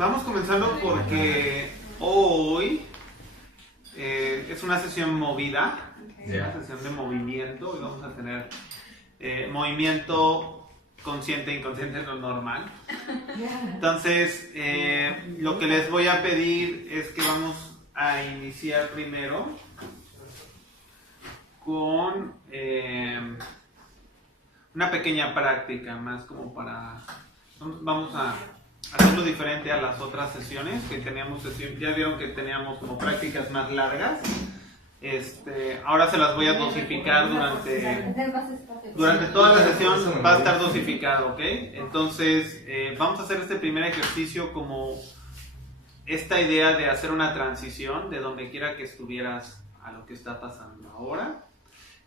Vamos comenzando porque hoy es una sesión movida, una sesión de movimiento. Hoy vamos a tener movimiento consciente e inconsciente, lo normal. Entonces, lo que les voy a pedir es que vamos a iniciar primero con una pequeña práctica, más como para... Vamos a hacerlo diferente a las otras sesiones que teníamos. Ya vieron que teníamos como prácticas más largas. Ahora se las voy a dosificar durante toda la sesión, va a estar dosificado, ¿ok? Entonces, vamos a hacer este primer ejercicio como esta idea de hacer una transición de donde quiera que estuvieras a lo que está pasando ahora.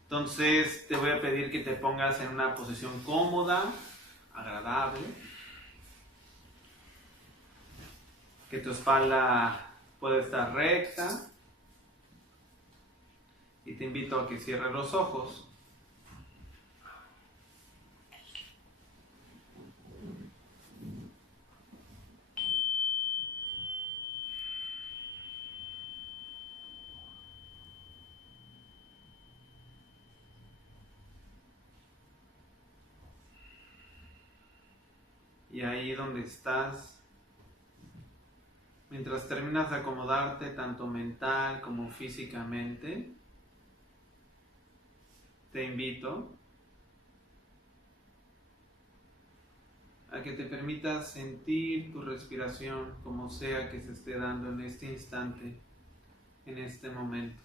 Entonces, te voy a pedir que te pongas en una posición cómoda, agradable, que tu espalda pueda estar recta, y te invito a que cierres los ojos. Y ahí donde estás, mientras terminas de acomodarte tanto mental como físicamente, te invito a que te permitas sentir tu respiración como sea que se esté dando en este instante, en este momento.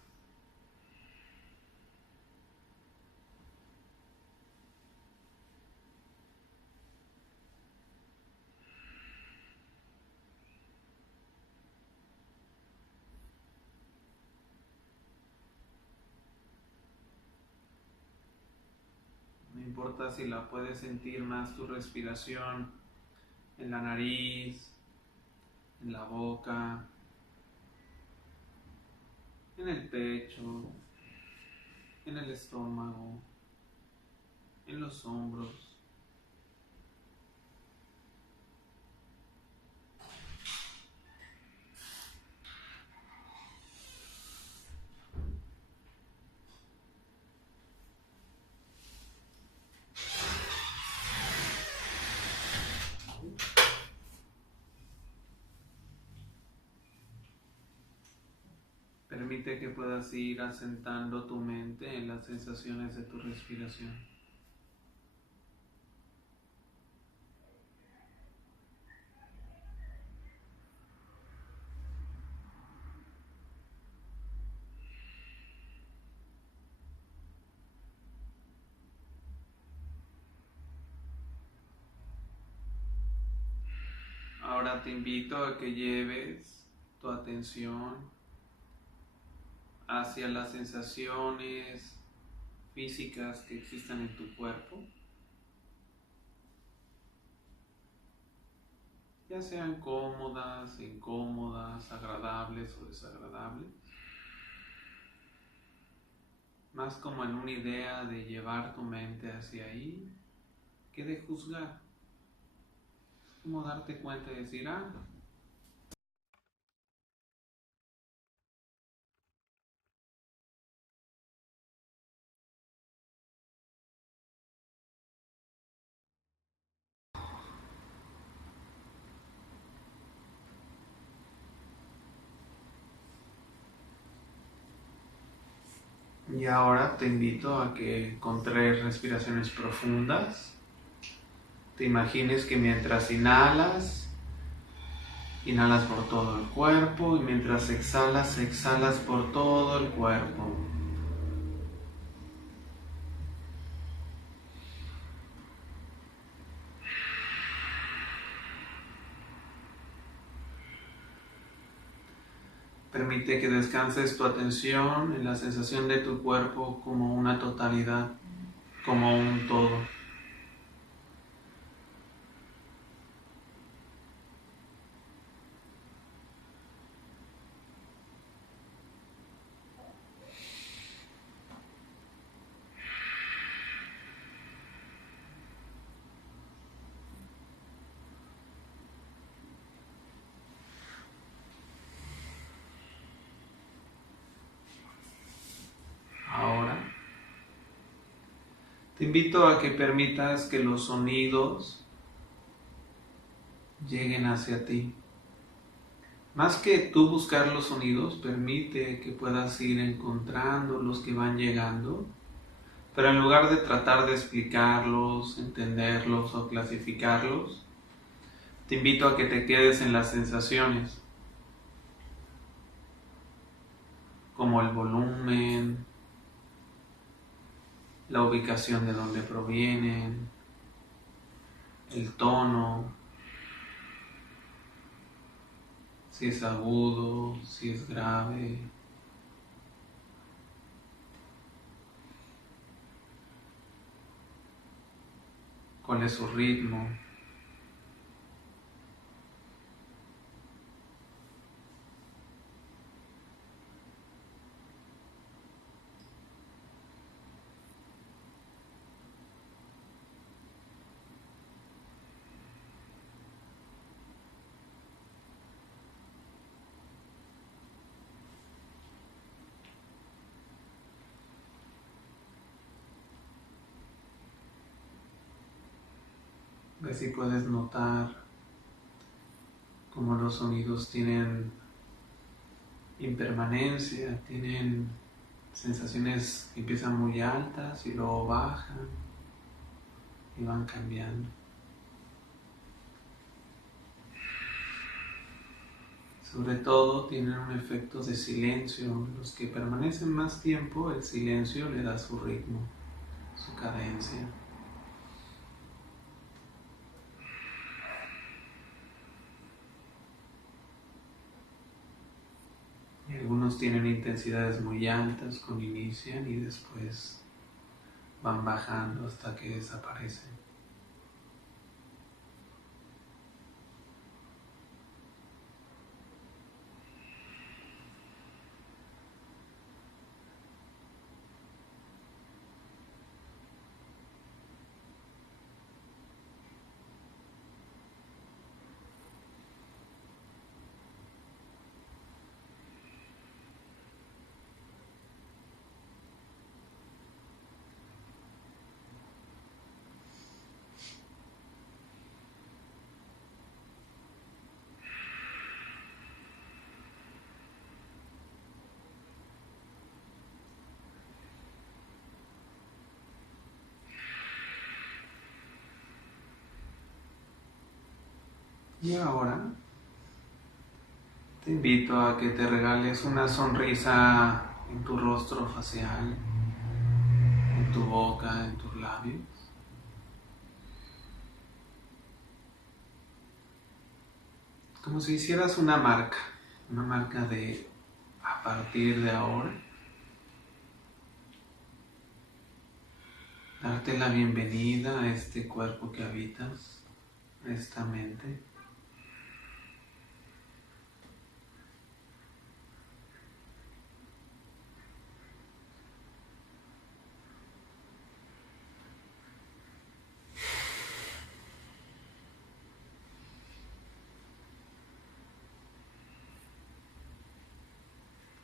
No importa si la puedes sentir más tu respiración en la nariz, en la boca, en el pecho, en el estómago, en los hombros. Permite que puedas ir asentando tu mente en las sensaciones de tu respiración. Ahora te invito a que lleves tu atención hacia las sensaciones físicas que existan en tu cuerpo, ya sean cómodas, incómodas, agradables o desagradables, más como en una idea de llevar tu mente hacia ahí que de juzgar, como darte cuenta y decir, Y ahora te invito a que con 3 respiraciones profundas te imagines que mientras inhalas por todo el cuerpo, y mientras exhalas por todo el cuerpo. Permite que descanses tu atención en la sensación de tu cuerpo como una totalidad, como un todo. Te invito a que permitas que los sonidos lleguen hacia ti. Más que tú buscar los sonidos, permite que puedas ir encontrando los que van llegando, pero en lugar de tratar de explicarlos, entenderlos o clasificarlos, te invito a que te quedes en las sensaciones, como el volumen, la ubicación de donde provienen, el tono, si es agudo, si es grave. ¿Cuál es su ritmo? Ve si puedes notar cómo los sonidos tienen impermanencia, tienen sensaciones que empiezan muy altas y luego bajan y van cambiando. Sobre todo tienen un efecto de silencio. Los que permanecen más tiempo, el silencio le da su ritmo, su cadencia. Y algunos tienen intensidades muy altas cuando inician y después van bajando hasta que desaparecen. Y ahora te invito a que te regales una sonrisa en tu rostro facial, en tu boca, en tus labios. Como si hicieras una marca de a partir de ahora, darte la bienvenida a este cuerpo que habitas, a esta mente.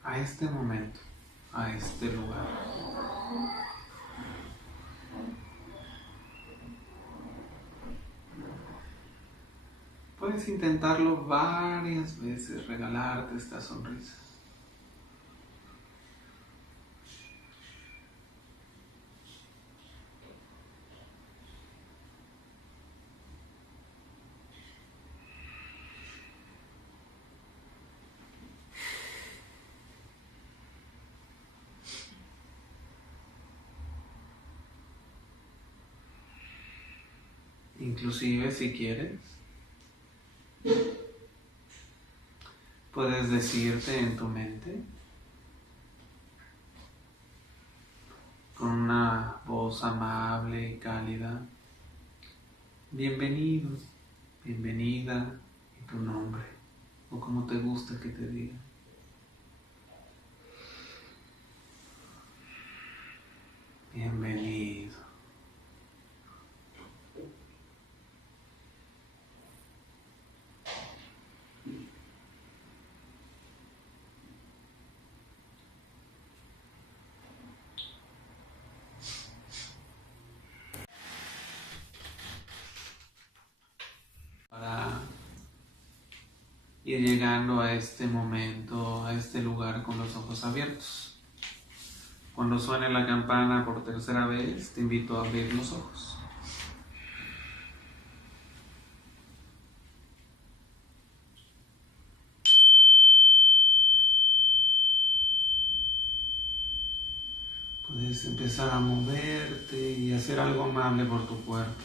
A este momento, a este lugar. Puedes intentarlo varias veces, regalarte esta sonrisa. Inclusive si quieres, puedes decirte en tu mente, con una voz amable y cálida, bienvenido, bienvenida, y tu nombre, o como te gusta que te diga. Bienvenido. ir llegando a este momento, a este lugar con los ojos abiertos. Cuando suene la campana por tercera vez, te invito a abrir los ojos. Puedes empezar a moverte y hacer algo amable por tu cuerpo.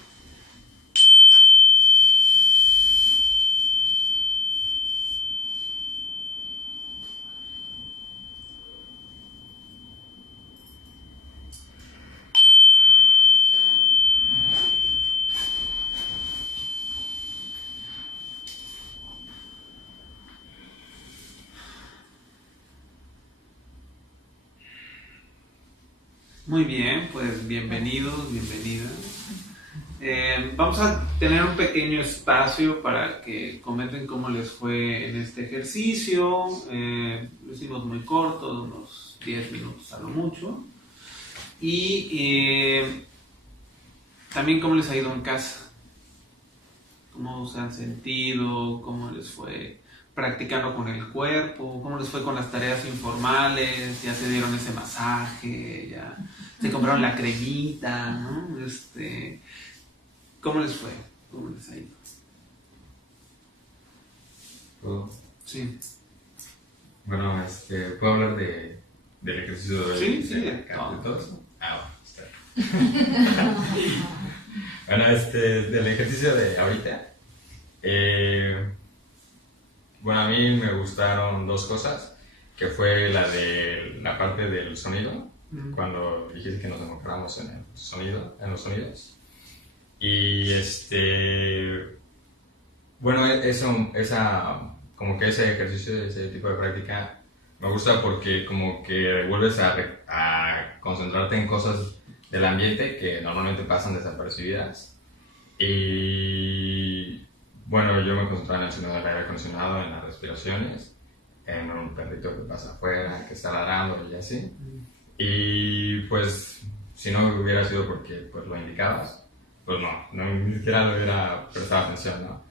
Muy bien, pues bienvenidos, bienvenidas. Vamos a tener un pequeño espacio para que comenten cómo les fue en este ejercicio. Lo hicimos muy corto, unos 10 minutos a lo mucho. Y también cómo les ha ido en casa. Cómo se han sentido, cómo les fue practicando con el cuerpo, cómo les fue con las tareas informales, ya se dieron ese masaje, ya se compraron la cremita, ¿no? ¿Cómo les fue? ¿Cómo les ha ido? ¿Puedo? Sí. Bueno, ¿puedo hablar del ejercicio de hoy? Sí, de todo eso. Bueno, está. Bueno, del ejercicio de ahorita, bueno, a mí me gustaron dos cosas, que fue la parte del sonido, cuando dijiste que nos enfocáramos en el sonido, en los sonidos. Y bueno, como que ese ejercicio, ese tipo de práctica, me gusta porque como que vuelves a concentrarte en cosas del ambiente que normalmente pasan desapercibidas. Y bueno, yo me concentraba en el sonido del aire acondicionado, en las respiraciones, en un perrito que pasa afuera, que está ladrando y así. Y pues, si no hubiera sido porque pues, lo indicabas, pues ni siquiera le hubiera prestado atención, ¿no?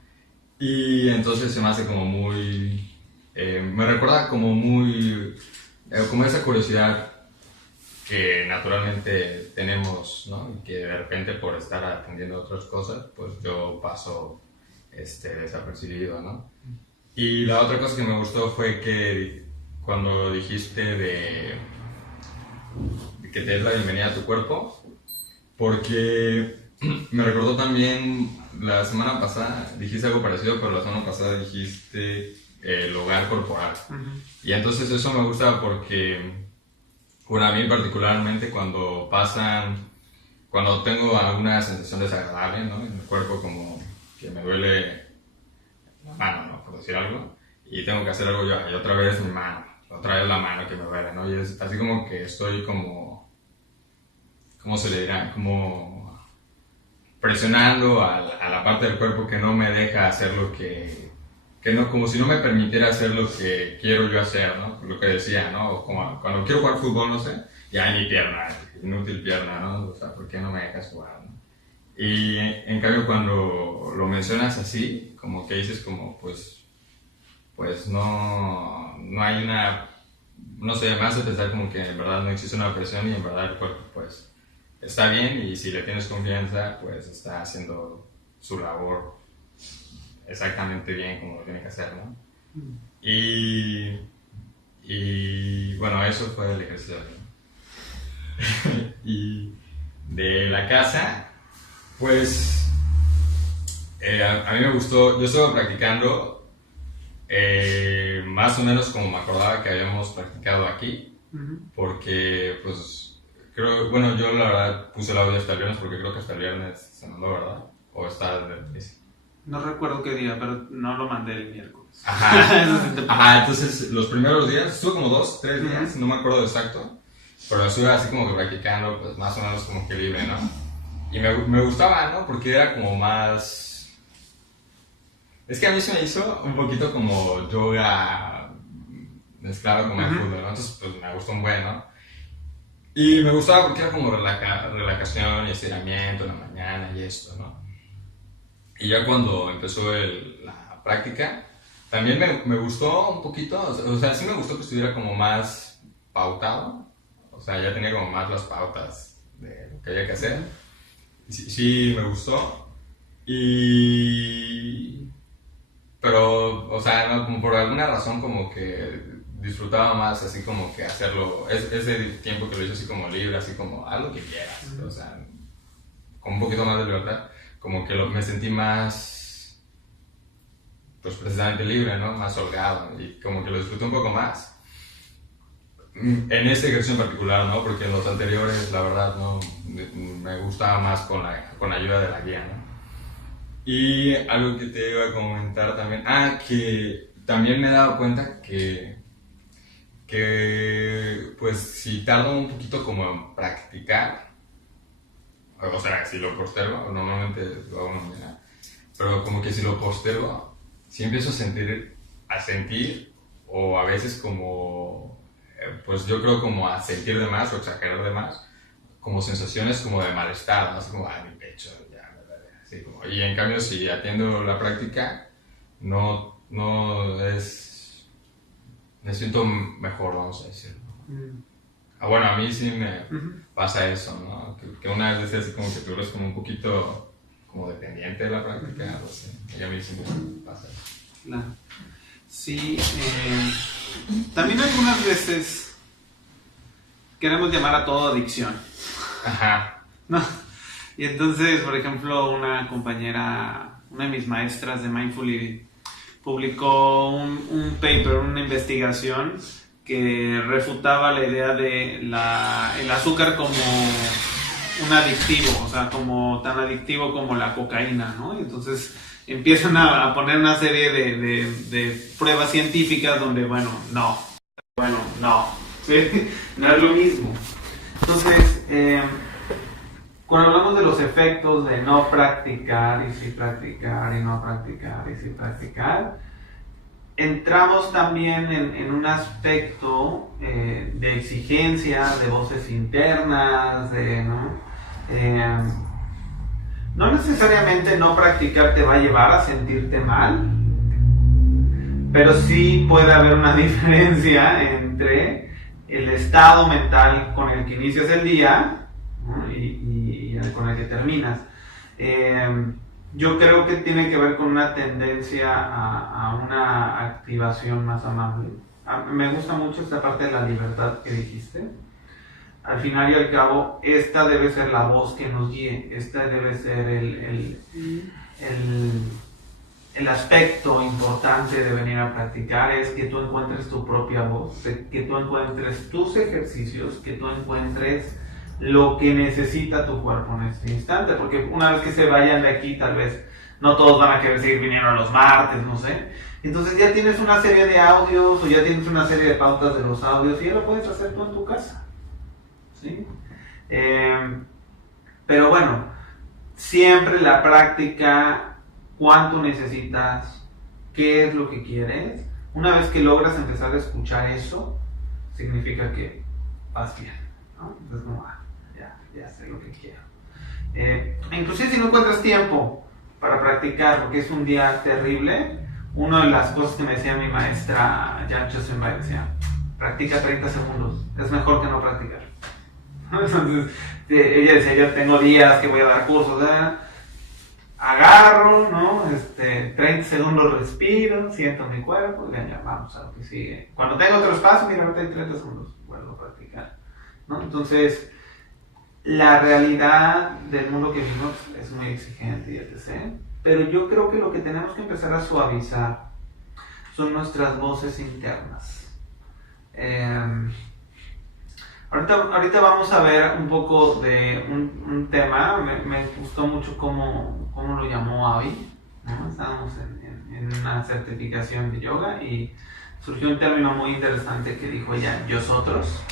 Y entonces se me hace como muy... me recuerda como muy... como esa curiosidad que naturalmente tenemos, ¿no? Y que de repente por estar atendiendo a otras cosas, pues yo paso desapercibido, ¿no? Y la otra cosa que me gustó fue que cuando dijiste de que te des la bienvenida a tu cuerpo, porque me recordó también la semana pasada, dijiste algo parecido, pero la semana pasada dijiste el hogar corporal. Y entonces eso me gusta porque, bueno, a mí particularmente cuando tengo alguna sensación desagradable, ¿no? En el cuerpo, como que me duele la mano, ¿no? Por decir algo, y tengo que hacer algo yo, y otra vez mi mano, otra vez la mano que me duele, ¿no? Y es así como que estoy como, ¿cómo se le dirá? Como presionando a la parte del cuerpo que no me deja hacer lo que no, como si no me permitiera hacer lo que quiero yo hacer, ¿no? Lo que decía, ¿no? O como cuando quiero jugar fútbol, no sé, ya mi pierna, inútil pierna, ¿no? O sea, ¿por qué no me dejas jugar, ¿no? Y en cambio cuando lo mencionas así, como que dices como, pues no hay una, no sé, me hace pensar como que en verdad no existe una presión y en verdad el cuerpo, pues, está bien y si le tienes confianza, pues está haciendo su labor exactamente bien como lo tiene que hacer, ¿no? Y bueno, eso fue el ejercicio. Y de la casa, pues a mí me gustó, yo estuve practicando más o menos como me acordaba que habíamos practicado aquí, porque pues creo, bueno, yo la verdad puse el audio hasta el viernes porque creo que hasta el viernes se mandó, ¿verdad? O está desde el 13. No recuerdo qué día, pero no lo mandé el miércoles. Ajá, entonces los primeros días, estuve como 2, 3 días, no me acuerdo exacto, pero estuve así como que practicando, pues más o menos como que libre, ¿no? Y me gustaba, ¿no? Porque era como más... Es que a mí se me hizo un poquito como yoga mezclado con el fútbol, ¿no? Entonces pues me gustó un buen, ¿no? Y me gustaba porque era como relajación y estiramiento en la mañana y esto, ¿no? Y ya cuando empezó la práctica, También me gustó un poquito, o sea, sí me gustó que estuviera como más pautado, o sea, ya tenía como más las pautas de lo que había que hacer. Sí, sí me gustó, pero, o sea, no, como por alguna razón como que disfrutaba más así como que hacerlo, ese tiempo que lo hice así como libre, así como haz lo que quieras, o sea, con un poquito más de libertad, como que me sentí más, pues precisamente libre, ¿no? Más holgado y como que lo disfruté un poco más. En este ejercicio en particular, ¿no? Porque en los anteriores, la verdad, no, me gustaba más con la ayuda de la guía, ¿no? Y algo que te iba a comentar también, que también me he dado cuenta que pues si tardo un poquito como en practicar, o sea, si lo postergo, normalmente lo hago mañana, pero como que si lo postergo, sí empiezo a sentir, o a veces como, pues yo creo como a sentir de más o exagerar de más, como sensaciones como de malestar, ¿no? Así como, mi pecho, ya, así como, y en cambio si atiendo la práctica, no es, me siento mejor, vamos a decirlo. Bueno, a mí sí me pasa eso, ¿no? Que una vez decía así como que tú eres como un poquito como dependiente de la práctica, no sé, y a mí sí me pasa eso. Claro. Sí, también algunas veces queremos llamar a todo adicción. Ajá. ¿No? Y entonces, por ejemplo, una compañera, una de mis maestras de Mindful Eating, publicó un paper, una investigación que refutaba la idea de el azúcar como un adictivo, o sea, como tan adictivo como la cocaína, ¿no? Y entonces empiezan a poner una serie de pruebas científicas donde, bueno, no, ¿sí? No es lo mismo. Entonces, cuando hablamos de los efectos de no practicar y sí practicar y no practicar y sí practicar, entramos también en un aspecto de exigencia, de voces internas, no necesariamente no practicar te va a llevar a sentirte mal, pero sí puede haber una diferencia entre el estado mental con el que inicias el día, ¿no? y con el que terminas. Yo creo que tiene que ver con una tendencia a una activación más amable. Me gusta mucho esta parte de la libertad que dijiste. Al final y al cabo, esta debe ser la voz que nos guíe, esta debe ser el aspecto importante de venir a practicar, es que tú encuentres tu propia voz, que tú encuentres tus ejercicios, que tú encuentres lo que necesita tu cuerpo en este instante, porque una vez que se vayan de aquí, tal vez no todos van a querer seguir viniendo los martes, no sé. Entonces ya tienes una serie de audios o ya tienes una serie de pautas de los audios y ya lo puedes hacer tú en tu casa, ¿sí? Pero bueno, siempre la práctica, cuánto necesitas, qué es lo que quieres. Una vez que logras empezar a escuchar eso, significa que vas bien, ¿no? Entonces como, ya sé lo que quiero. Inclusive si no encuentras tiempo para practicar porque es un día terrible, una de las cosas que me decía mi maestra Jan Chosenbach decía, practica 30 segundos, es mejor que no practicar. Entonces ella decía, yo tengo días que voy a dar cursos, agarro, ¿no? 30 segundos respiro, siento mi cuerpo, ya vamos a lo que sigue. Cuando tengo otro espacio, mira, ahorita hay 30 segundos, vuelvo a practicar, ¿no? Entonces, la realidad del mundo que vivimos es muy exigente y etc. Pero yo creo que lo que tenemos que empezar a suavizar son nuestras voces internas. Ahorita vamos a ver un poco de un tema, me gustó mucho cómo lo llamó Avi, ¿no? Estábamos en una certificación de yoga y surgió un término muy interesante que dijo ella, yosotros.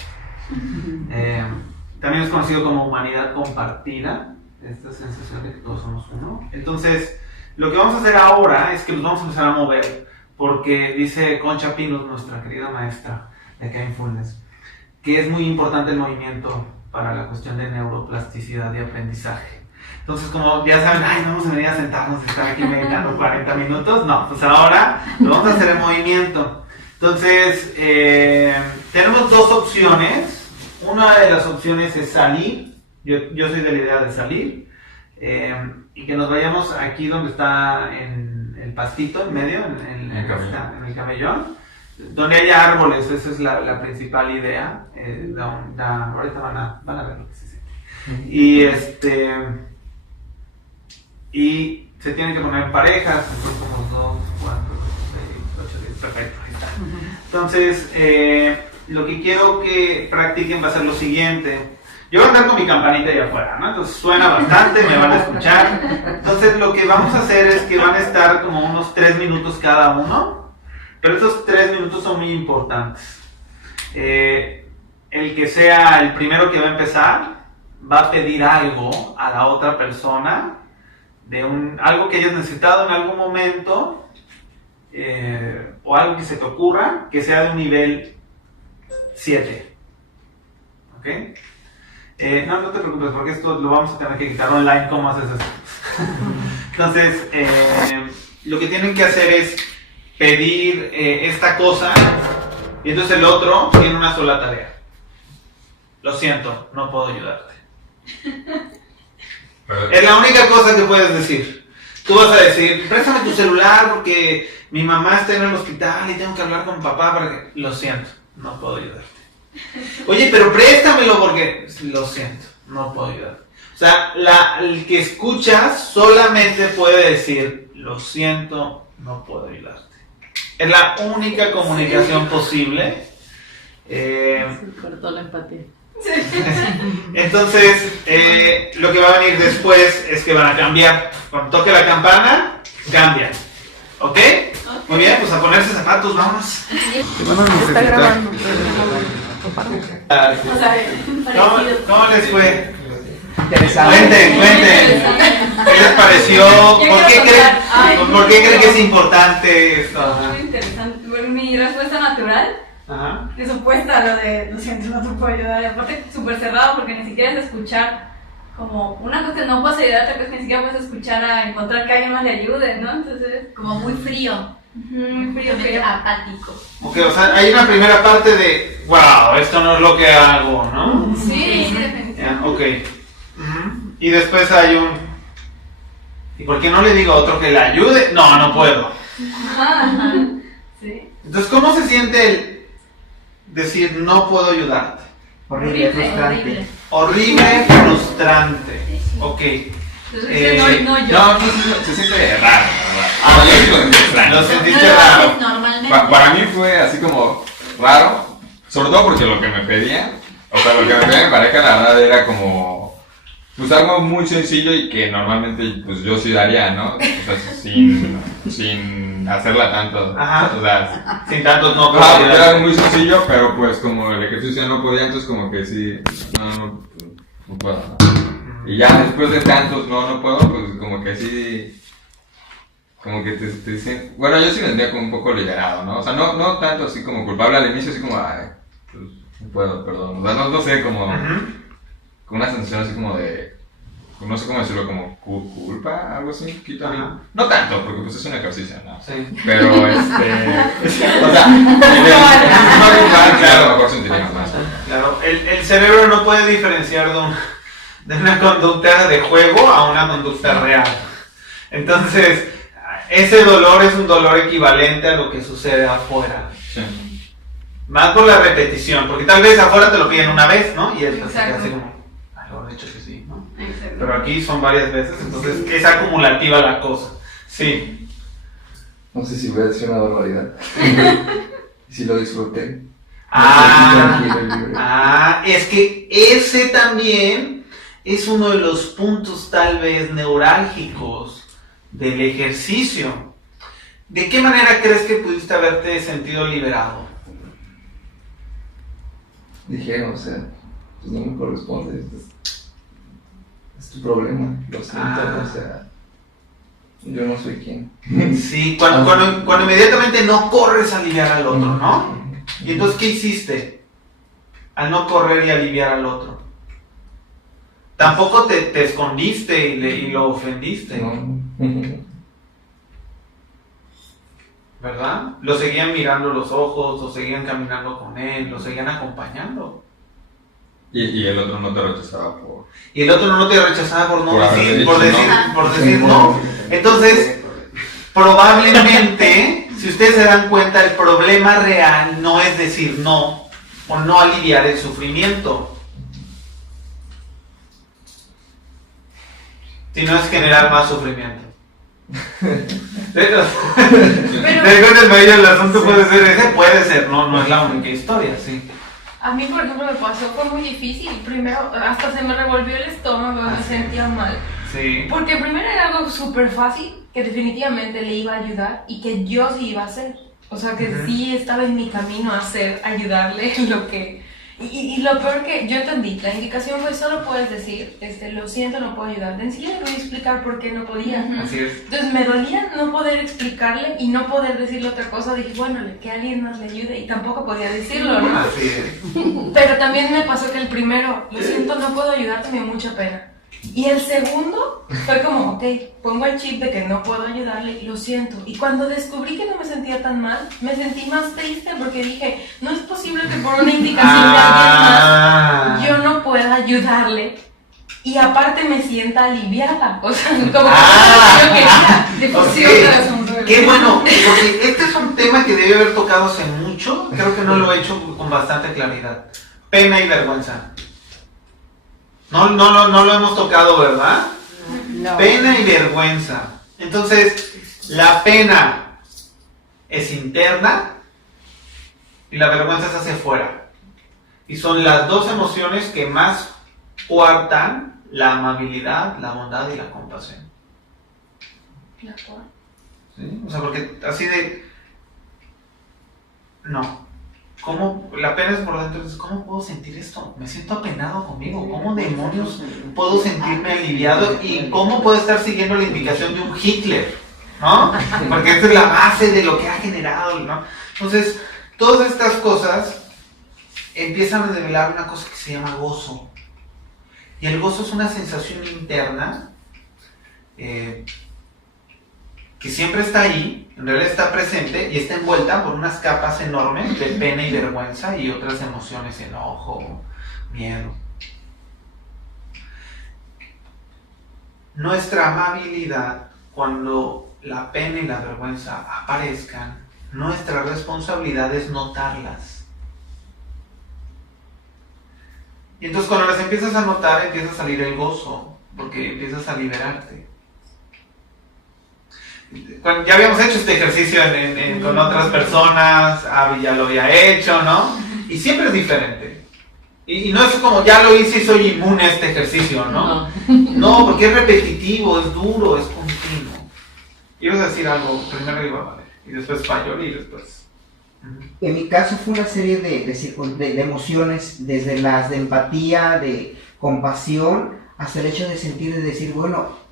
También es conocido como humanidad compartida, esta sensación de que todos somos uno. Entonces, lo que vamos a hacer ahora es que nos vamos a empezar a mover, porque dice Concha Pinos, nuestra querida maestra de Mindfulness, que es muy importante el movimiento para la cuestión de neuroplasticidad y aprendizaje. Entonces, como ya saben, ay, no vamos a venir a sentarnos y estar aquí meditando 40 minutos. No, pues ahora lo vamos a hacer en movimiento. Entonces, tenemos dos opciones. Una de las opciones es salir. Yo soy de la idea de salir. Y que nos vayamos aquí donde está en el pastito, en medio, en el camellón. Donde haya árboles, esa es la principal idea. Ahorita van a ver lo que se siente. Y se tienen que poner parejas, son como 2, 4, 6, 8, 10, perfecto, ahí está. Entonces, lo que quiero que practiquen va a ser lo siguiente. Yo voy a andar con mi campanita ahí afuera, ¿no? Entonces suena bastante, me van a escuchar. Entonces lo que vamos a hacer es que van a estar como unos 3 minutos cada uno, pero esos 3 minutos son muy importantes. El que sea el primero que va a empezar va a pedir algo a la otra persona, algo que hayas necesitado en algún momento, o algo que se te ocurra, que sea de un nivel 7. ¿Ok? No te preocupes, porque esto lo vamos a tener que quitar online. ¿Cómo haces esto? Entonces, lo que tienen que hacer es pedir esta cosa, y entonces el otro tiene una sola tarea. Lo siento, no puedo ayudarte. Es la única cosa que puedes decir. Tú vas a decir, préstame tu celular porque mi mamá está en el hospital y tengo que hablar con papá para que... Lo siento, no puedo ayudarte. Oye, pero préstamelo porque... Lo siento, no puedo ayudarte. O sea, el que escucha solamente puede decir, lo siento, no puedo ayudarte. Es la única comunicación posible. Se cortó la empatía. Entonces, lo que va a venir después es que van a cambiar. Cuando toque la campana, cambian. ¿Ok? Muy bien, pues a ponerse zapatos, vamos. Está grabando. ¿Cómo les fue? Interesante. Cuenten. ¿Qué les pareció? ¿Por qué creen que es importante esto? Muy interesante. Bueno, mi respuesta natural Ajá. es opuesta a lo de lo siento, no te puedo ayudar. Y aparte, súper cerrado porque ni siquiera es escuchar. Como una cosa que no puedes ayudar, otra cosa que ni siquiera puedes escuchar a encontrar que alguien más le ayude, ¿no? Entonces, Como muy frío, muy frío, totalmente apático. Ok, o sea, hay una primera parte de, wow, esto no es lo que hago, ¿no? Sí, definitivamente. Ya, ok. Y después hay ¿y por qué no le digo a otro que le ayude? No puedo. Ajá. Sí. Entonces, ¿cómo se siente el decir no puedo ayudarte? Horrible, frustrante. Horrible, frustrante. Ok. Entonces, no yo. Se siente raro, la verdad. Yo sí lo sentí extraño. Lo No sentiste lo raro. haces normalmente. Para mí fue así como raro, sobre todo porque lo que me pedían, o sea, lo que me pedía mi pareja, la verdad era como, pues algo muy sencillo y que normalmente pues yo sí daría, ¿no? O sea, sin hacerla tanto. Ajá. O sea, Sin tantos no porque era algo muy sencillo, pero pues como el ejercicio ya no podía, entonces como que sí, no puedo, ¿no? Y ya después de tantos no puedo, pues como que sí, como que te dicen, bueno, yo sí me sentía como un poco liberado, ¿no? O sea, no tanto así como culpable al inicio, así como, ay, pues no puedo, perdón. O sea, no sé, como con una sensación así como de, no sé cómo decirlo, como culpa, algo así, quita. No tanto, porque pues es un ejercicio, ¿no? Sí. Pero o sea, claro, a lo mejor sentiría más. Claro, el cerebro no puede diferenciar de una conducta de juego a una conducta real. Entonces, ese dolor es un dolor equivalente a lo que sucede afuera. Sí. Más por la repetición, porque tal vez afuera te lo piden una vez, ¿no? Y después te quedas así como, ay, lo he hecho que sí, ¿no? Exacto. Pero aquí son varias veces, entonces es acumulativa la cosa. Sí. No sé si voy a decir una barbaridad. Si lo disfruté. Es que ese también es uno de los puntos tal vez neurálgicos del ejercicio. ¿De qué manera crees que pudiste haberte sentido liberado? Dije, o sea, pues no me corresponde. Es tu problema, lo siento, o sea, yo no soy quien. Sí, cuando inmediatamente no corres a aliviar al otro, ¿no? ¿Y entonces qué hiciste al no correr y aliviar al otro? Tampoco te escondiste y lo ofendiste, No. ¿verdad? Lo seguían mirando los ojos, lo seguían caminando con él, lo seguían acompañando. Y el otro no te rechazaba por... Y el otro no te rechazaba por no Por haberle decir, dicho por decir no. Entonces, probablemente, si ustedes se dan cuenta, el problema real no es decir no o no aliviar el sufrimiento, sino es generar más sufrimiento. Pero, El asunto puede ser ese, puede ser, no es la única historia, sí. A mí, por ejemplo, me pasó, fue muy difícil. Primero, hasta se me revolvió el estómago, me sentía mal. Sí. Porque primero era algo súper fácil, que definitivamente le iba a ayudar y que yo sí iba a hacer. O sea, que sí estaba en mi camino a hacer, ayudarle lo que... Y lo peor que yo entendí, la indicación fue solo puedes decir, lo siento, no puedo ayudarte. En sí le voy a explicar por qué no podía. Así es. Entonces me dolía no poder explicarle y no poder decirle otra cosa. Dije, bueno, que alguien más le ayude y tampoco podía decirlo, ¿no? Así es. Pero también me pasó que el primero, lo siento, no puedo ayudarte, me dio mucha pena. Y el segundo fue como, ok, pongo el chip de que no puedo ayudarle, lo siento. Y cuando descubrí que no me sentía tan mal, me sentí más triste porque dije, no es posible que por una indicación de alguien más yo no pueda ayudarle. Y aparte me sienta aliviada, o sea, como que yo quería. difusión Ok. del asunto. Qué bueno, porque este es un tema que debe haber tocado hace mucho, creo que no lo he hecho con bastante claridad. Pena y vergüenza. No lo hemos tocado, ¿verdad? No. Pena y vergüenza. Entonces, la pena es interna y la vergüenza es hacia afuera. Y son las dos emociones que más coartan la amabilidad, la bondad y la compasión. ¿Sí? O sea, porque así de... No. ¿Cómo? La pena es por dentro. Entonces, ¿cómo puedo sentir esto? Me siento apenado conmigo. ¿Cómo demonios puedo sentirme aliviado? ¿Y cómo puedo estar siguiendo la indicación de un Hitler? ¿No? Porque esta es la base de lo que ha generado, ¿no? Entonces, todas estas cosas empiezan a revelar una cosa que se llama gozo. Y el gozo es una sensación interna que siempre está ahí, en realidad está presente y está envuelta por unas capas enormes de pena y vergüenza y otras emociones, enojo, miedo. Nuestra amabilidad, cuando la pena y la vergüenza aparezcan, nuestra responsabilidad es notarlas. Y entonces cuando las empiezas a notar, empieza a salir el gozo, porque empiezas a liberarte. Ya habíamos hecho este ejercicio con otras personas, Abby ya lo había hecho, ¿no? Y siempre es diferente. Y no es como, ya lo hice y soy inmune a este ejercicio, ¿no? No, porque es repetitivo, es duro, es continuo. Ibas a decir algo, primero iba a valer, y después Payol y después... En mi caso fue una serie de emociones, desde las de empatía, de compasión, hasta el hecho de sentir, de decir, bueno,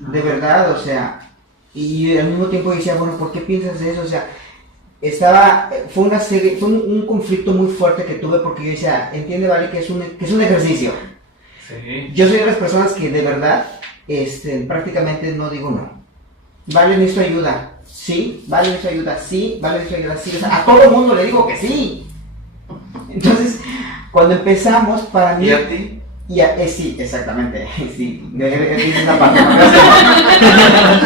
de verdad, o sea, y al mismo tiempo decía, bueno, ¿por qué piensas eso? O sea, fue una serie, fue un conflicto muy fuerte que tuve porque yo decía, entiende, Vale, que es un ejercicio. Sí. Yo soy de las personas que de verdad, prácticamente no digo no. Vale, necesito ayuda. Sí, Vale, necesito ayuda. Sí, Vale, necesito ayuda. Sí, o sea, a todo el mundo le digo que sí. Entonces, cuando empezamos, para mí... ¿Y a ti? Sí, exactamente, sí, esa parte, ¿no?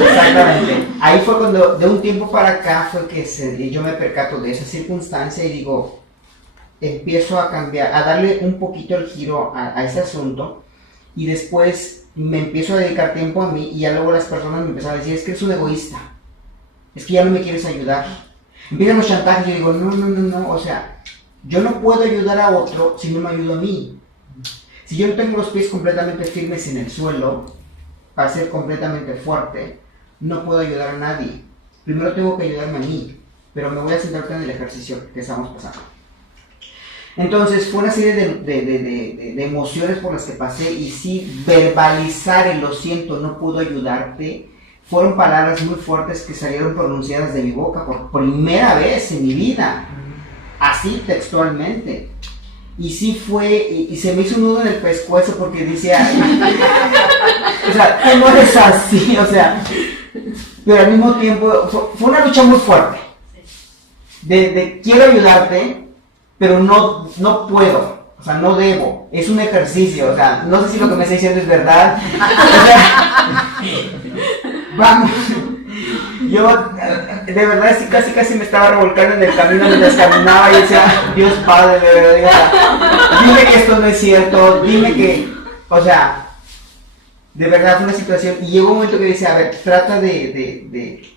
Exactamente. Ahí fue cuando, de un tiempo para acá, fue que yo me percato de esa circunstancia y digo, empiezo a cambiar, a darle un poquito el giro a ese asunto y después me empiezo a dedicar tiempo a mí y ya luego las personas me empezaron a decir, es que eres un egoísta, es que ya no me quieres ayudar. Empiezan los chantajes y yo digo, no, o sea, yo no puedo ayudar a otro si no me ayudo a mí. Si yo no tengo los pies completamente firmes en el suelo, para ser completamente fuerte, no puedo ayudar a nadie. Primero tengo que ayudarme a mí, pero me voy a centrar en el ejercicio que estamos pasando. Entonces fue una serie de emociones por las que pasé y sí, verbalizar el lo siento, no puedo ayudarte, fueron palabras muy fuertes que salieron pronunciadas de mi boca por primera vez en mi vida, así textualmente. Y sí fue, y se me hizo un nudo en el pescuezo porque decía, o sea, tú no eres así, o sea, pero al mismo tiempo fue una lucha muy fuerte. De quiero ayudarte, pero no puedo, o sea, no debo, es un ejercicio, o sea, no sé si lo que me está diciendo es verdad, o sea, vamos, yo de verdad sí casi me estaba revolcando en el camino mientras caminaba y decía, Dios Padre, de verdad, o sea, dime que esto no es cierto, dime que, o sea, de verdad fue una situación, y llegó un momento que decía, a ver, trata de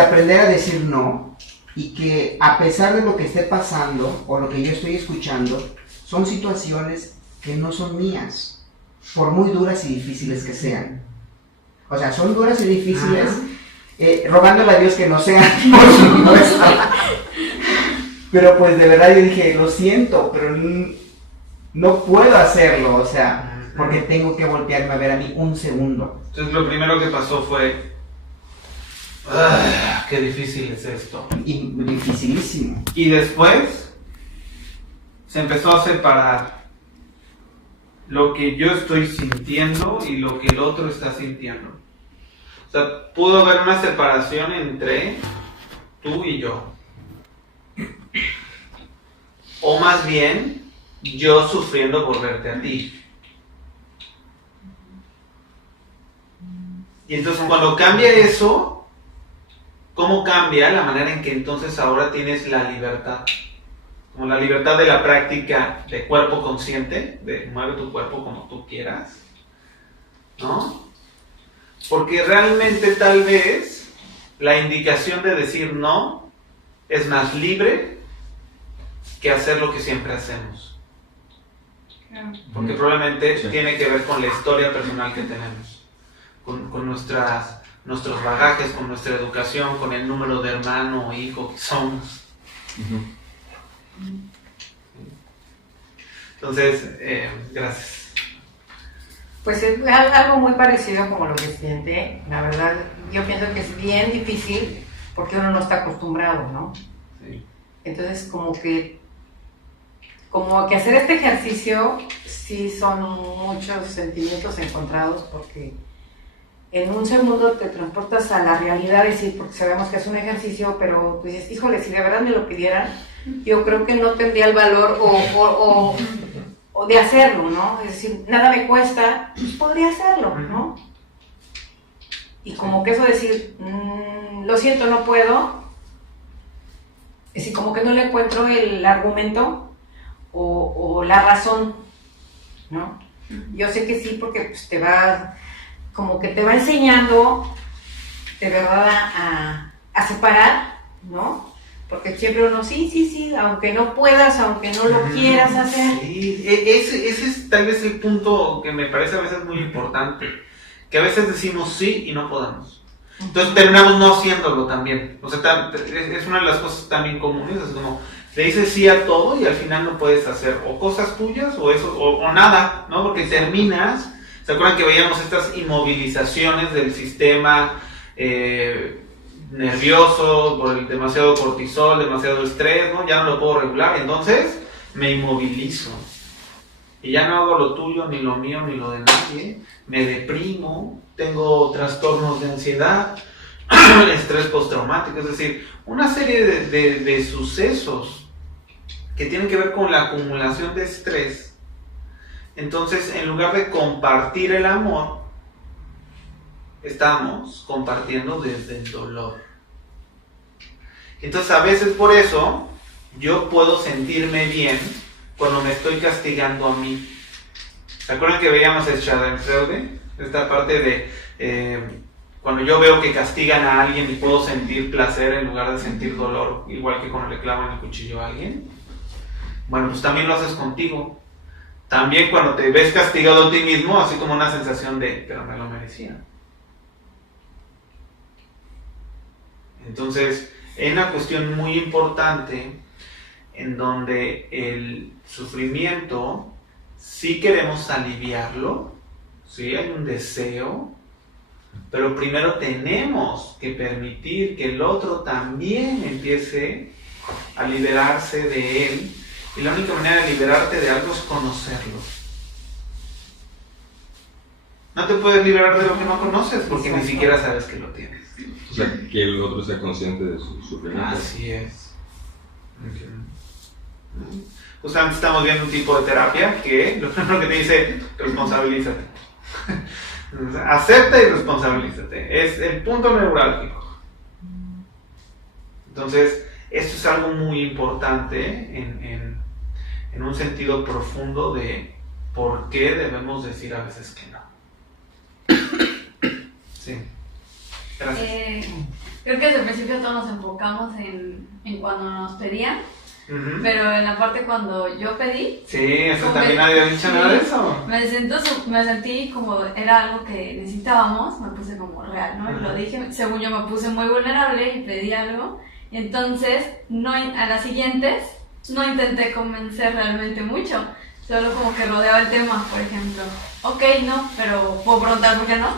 aprender a decir no, y que a pesar de lo que esté pasando o lo que yo estoy escuchando, son situaciones que no son mías, por muy duras y difíciles que sean. O sea, son duras y difíciles, rogándole a Dios que no sean, por supuesto. Pero pues de verdad yo dije, lo siento, pero no puedo hacerlo, o sea, porque tengo que voltearme a ver a mí un segundo. Entonces lo primero que pasó fue, qué difícil es esto. Y dificilísimo. Y después se empezó a separar lo que yo estoy sintiendo y lo que el otro está sintiendo. O sea, pudo haber una separación entre tú y yo. O más bien, yo sufriendo por verte a ti. Y entonces cuando cambia eso, ¿cómo cambia la manera en que entonces ahora tienes la libertad? Como la libertad de la práctica de cuerpo consciente, de mueve tu cuerpo como tú quieras, ¿no? Porque realmente tal vez la indicación de decir no es más libre que hacer lo que siempre hacemos. Porque probablemente tiene que ver con la historia personal que tenemos, con nuestros bagajes, con nuestra educación, con el número de hermano o hijo que somos. Entonces, gracias. Pues es algo muy parecido como lo que siente. La verdad, yo pienso que es bien difícil porque uno no está acostumbrado, ¿no? Sí. Entonces, como que hacer este ejercicio sí son muchos sentimientos encontrados, porque en un segundo te transportas a la realidad, decir, porque sabemos que es un ejercicio, pero tú dices, híjole, si de verdad me lo pidieran, yo creo que no tendría el valor o de hacerlo, ¿no? Es decir, nada me cuesta, pues podría hacerlo, ¿no? Y como que eso decir, lo siento, no puedo, es decir, como que no le encuentro el argumento o la razón, ¿no? Yo sé que sí, porque pues te va enseñando de verdad a separar, ¿no? Porque siempre uno, sí, aunque no puedas, aunque no lo quieras hacer. Sí, ese es tal vez el punto que me parece a veces muy importante, que a veces decimos sí y no podemos. Entonces terminamos no haciéndolo también. O sea, es una de las cosas también comunes, es como, le dices sí a todo y al final no puedes hacer o cosas tuyas o eso, o nada, ¿no? Porque terminas, ¿se acuerdan que veíamos estas inmovilizaciones del sistema nervioso, por el demasiado cortisol, demasiado estrés, ¿no? Ya no lo puedo regular, entonces me inmovilizo. Y ya no hago lo tuyo, ni lo mío, ni lo de nadie. Me deprimo, tengo trastornos de ansiedad, estrés postraumático, es decir, una serie de sucesos que tienen que ver con la acumulación de estrés. Entonces, en lugar de compartir el amor, estamos compartiendo desde el dolor. Entonces, a veces por eso, yo puedo sentirme bien cuando me estoy castigando a mí. ¿Se acuerdan que veíamos el Schadenfreude? Esta parte de cuando yo veo que castigan a alguien y puedo sentir placer en lugar de sentir dolor, igual que cuando le clavan el cuchillo a alguien. Bueno, pues también lo haces contigo. También cuando te ves castigado a ti mismo, así como una sensación de, pero me lo merecía. Entonces, es una cuestión muy importante en donde el sufrimiento, sí queremos aliviarlo, sí hay un deseo, pero primero tenemos que permitir que el otro también empiece a liberarse de él. Y la única manera de liberarte de algo es conocerlo. No te puedes liberar de lo que no conoces porque ni siquiera sabes que lo tienes. O sea, que el otro sea consciente de su sufrimiento. Así es. Justamente estamos viendo un tipo de terapia que lo primero que te dice, responsabilízate. Acepta y responsabilízate. Es el punto neurálgico. Entonces, esto es algo muy importante en un sentido profundo de por qué debemos decir a veces que no. Sí. Gracias. Creo que desde el principio todos nos enfocamos en cuando nos pedían, pero en la parte cuando yo pedí... Sí, eso también había dicho nada de eso. Me sentí como era algo que necesitábamos, me puse como real, ¿no? Y lo dije, según yo me puse muy vulnerable y pedí algo, y entonces a las siguientes no intenté convencer realmente mucho, solo como que rodeaba el tema, por ejemplo. Ok, no, pero puedo preguntar por qué no,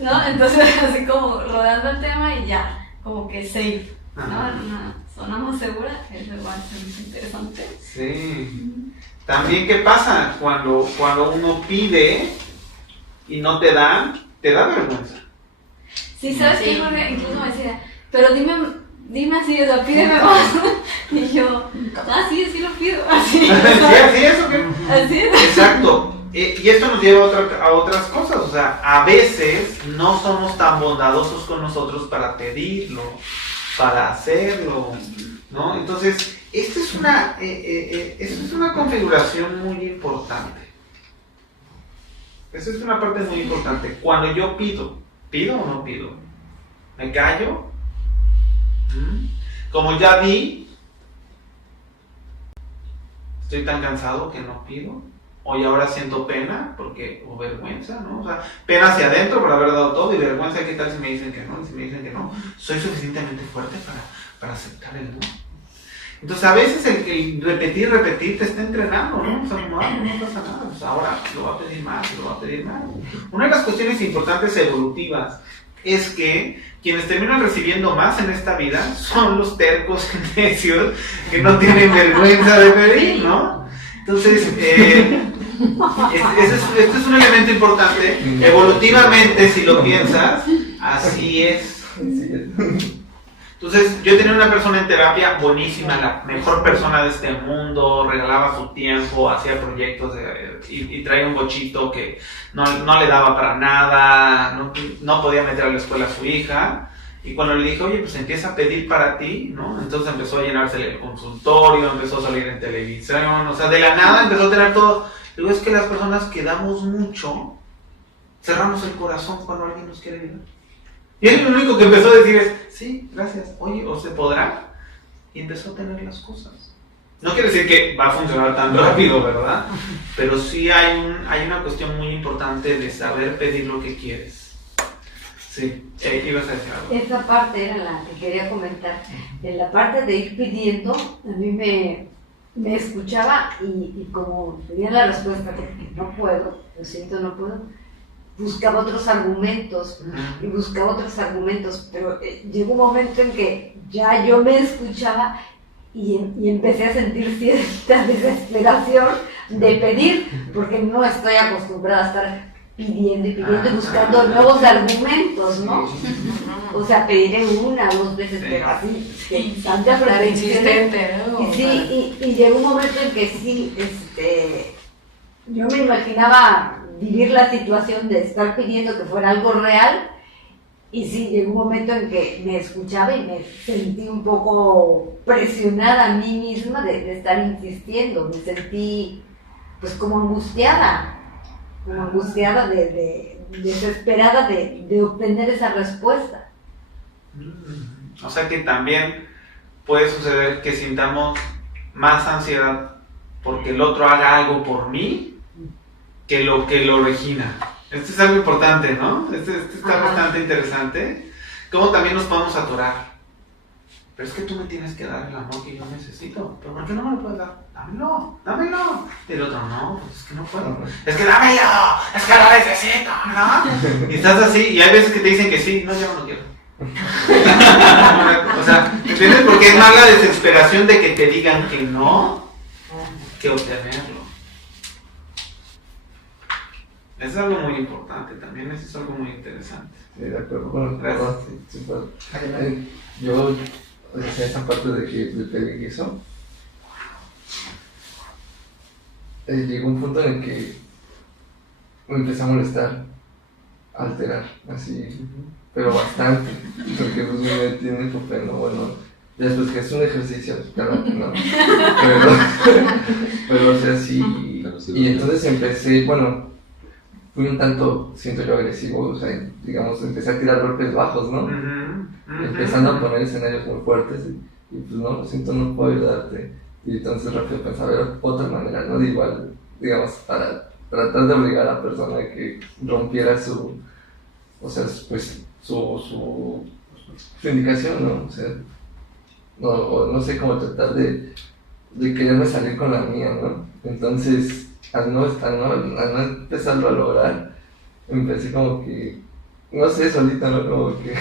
¿no? Entonces así como rodeando el tema y ya, como que safe, ¿no? Una zona más segura, eso igual es interesante. Sí. También, ¿qué pasa cuando uno pide y no te dan? Te da vergüenza. Sí, ¿sabes qué? Porque incluso me decía, pero dime así, o sea, pídeme más. Y yo, sí lo pido. Así, ¿Sí, así es o qué? Así es. Exacto. Y esto nos lleva a otras cosas. O sea, a veces no somos tan bondadosos con nosotros para pedirlo, para hacerlo, ¿no? Entonces, esta es una configuración muy importante. Esa es una parte muy importante. Cuando yo ¿pido o no pido? ¿Me callo? Como ya vi, estoy tan cansado que no pido. Hoy ahora siento pena o vergüenza, ¿no? O sea, pena hacia adentro por haber dado todo y vergüenza, ¿qué tal si me dicen que no? Y si me dicen que no, soy suficientemente fuerte para aceptar el no. Entonces a veces el repetir te está entrenando, ¿no? O sea, no pasa nada, pues ahora lo va a pedir más. Una de las cuestiones importantes evolutivas es que quienes terminan recibiendo más en esta vida son los tercos necios que no tienen vergüenza de pedir, ¿no? Entonces, este es un elemento importante. Evolutivamente, si lo piensas, así es. Entonces, yo tenía una persona en terapia buenísima, la mejor persona de este mundo, regalaba su tiempo, hacía proyectos y traía un bochito que no le daba para nada, no podía meter a la escuela a su hija. Y cuando le dije, oye, pues empieza a pedir para ti, ¿no? Entonces empezó a llenarse el consultorio, empezó a salir en televisión, o sea, de la nada empezó a tener todo. Luego es que las personas que damos mucho, cerramos el corazón cuando alguien nos quiere ayudar. Y él lo único que empezó a decir es, sí, gracias, oye, o se podrá. Y empezó a tener las cosas. No quiere decir que va a funcionar tan rápido, ¿verdad? Pero sí hay una cuestión muy importante de saber pedir lo que quieres. Sí, ibas a decir algo. Esa parte era la que quería comentar. En la parte de ir pidiendo, a mí me escuchaba y como tenía la respuesta de que no puedo, lo siento, no puedo, buscaba otros argumentos y buscaba otros argumentos, pero llegó un momento en que ya yo me escuchaba y empecé a sentir cierta desesperación de pedir, porque no estoy acostumbrada a estar pidiendo y buscando nuevos argumentos, ¿no? O sea, pediré 1 o 2 veces, pero así, tanta insistente, ¿no? Y sí, y llegó un momento en que sí, yo me imaginaba vivir la situación de estar pidiendo que fuera algo real, y sí, llegó un momento en que me escuchaba y me sentí un poco presionada a mí misma de estar insistiendo, me sentí pues como angustiada, desesperada de obtener esa respuesta. O sea que también puede suceder que sintamos más ansiedad porque el otro haga algo por mí que lo origina. Esto es algo importante, ¿no? Este está bastante interesante. Cómo también nos podemos atorar. Pero es que tú me tienes que dar el amor que yo necesito. ¿Pero por qué no me lo puedes dar? Dámelo. Y el otro, no, pues es que no puedo. Es que dámelo, es que lo necesito, ¿no? Y estás así, y hay veces que te dicen que sí, no, yo no lo quiero. O sea, ¿entiendes? Porque es más la desesperación de que te digan que no que obtenerlo. Eso es algo muy importante también, eso es algo muy interesante. Sí, de acuerdo. Bueno, Gracias. perdón, sí, perdón. Yo, o sea, esa parte de que del televiso, llegó un punto en el que me empecé a molestar, a alterar, así, pero bastante, porque pues me tiene freno, bueno, después que es un ejercicio, claro que no, pero o sea, sí, y entonces empecé, bueno, fui un tanto, siento yo, agresivo, o sea, digamos, empecé a tirar golpes bajos, ¿no? Empezando a poner escenarios muy fuertes y pues no, lo siento, no puedo ayudarte. Y entonces rápido pensé, a ver, otra manera, ¿no? De igual, digamos, para tratar de obligar a la persona a que rompiera su, o sea, pues, su indicación, ¿no? O sea, no sé cómo tratar de quererme salir con la mía, ¿no? Entonces, al no empezarlo a lograr, empecé como que, no sé, solita, ¿no? Como que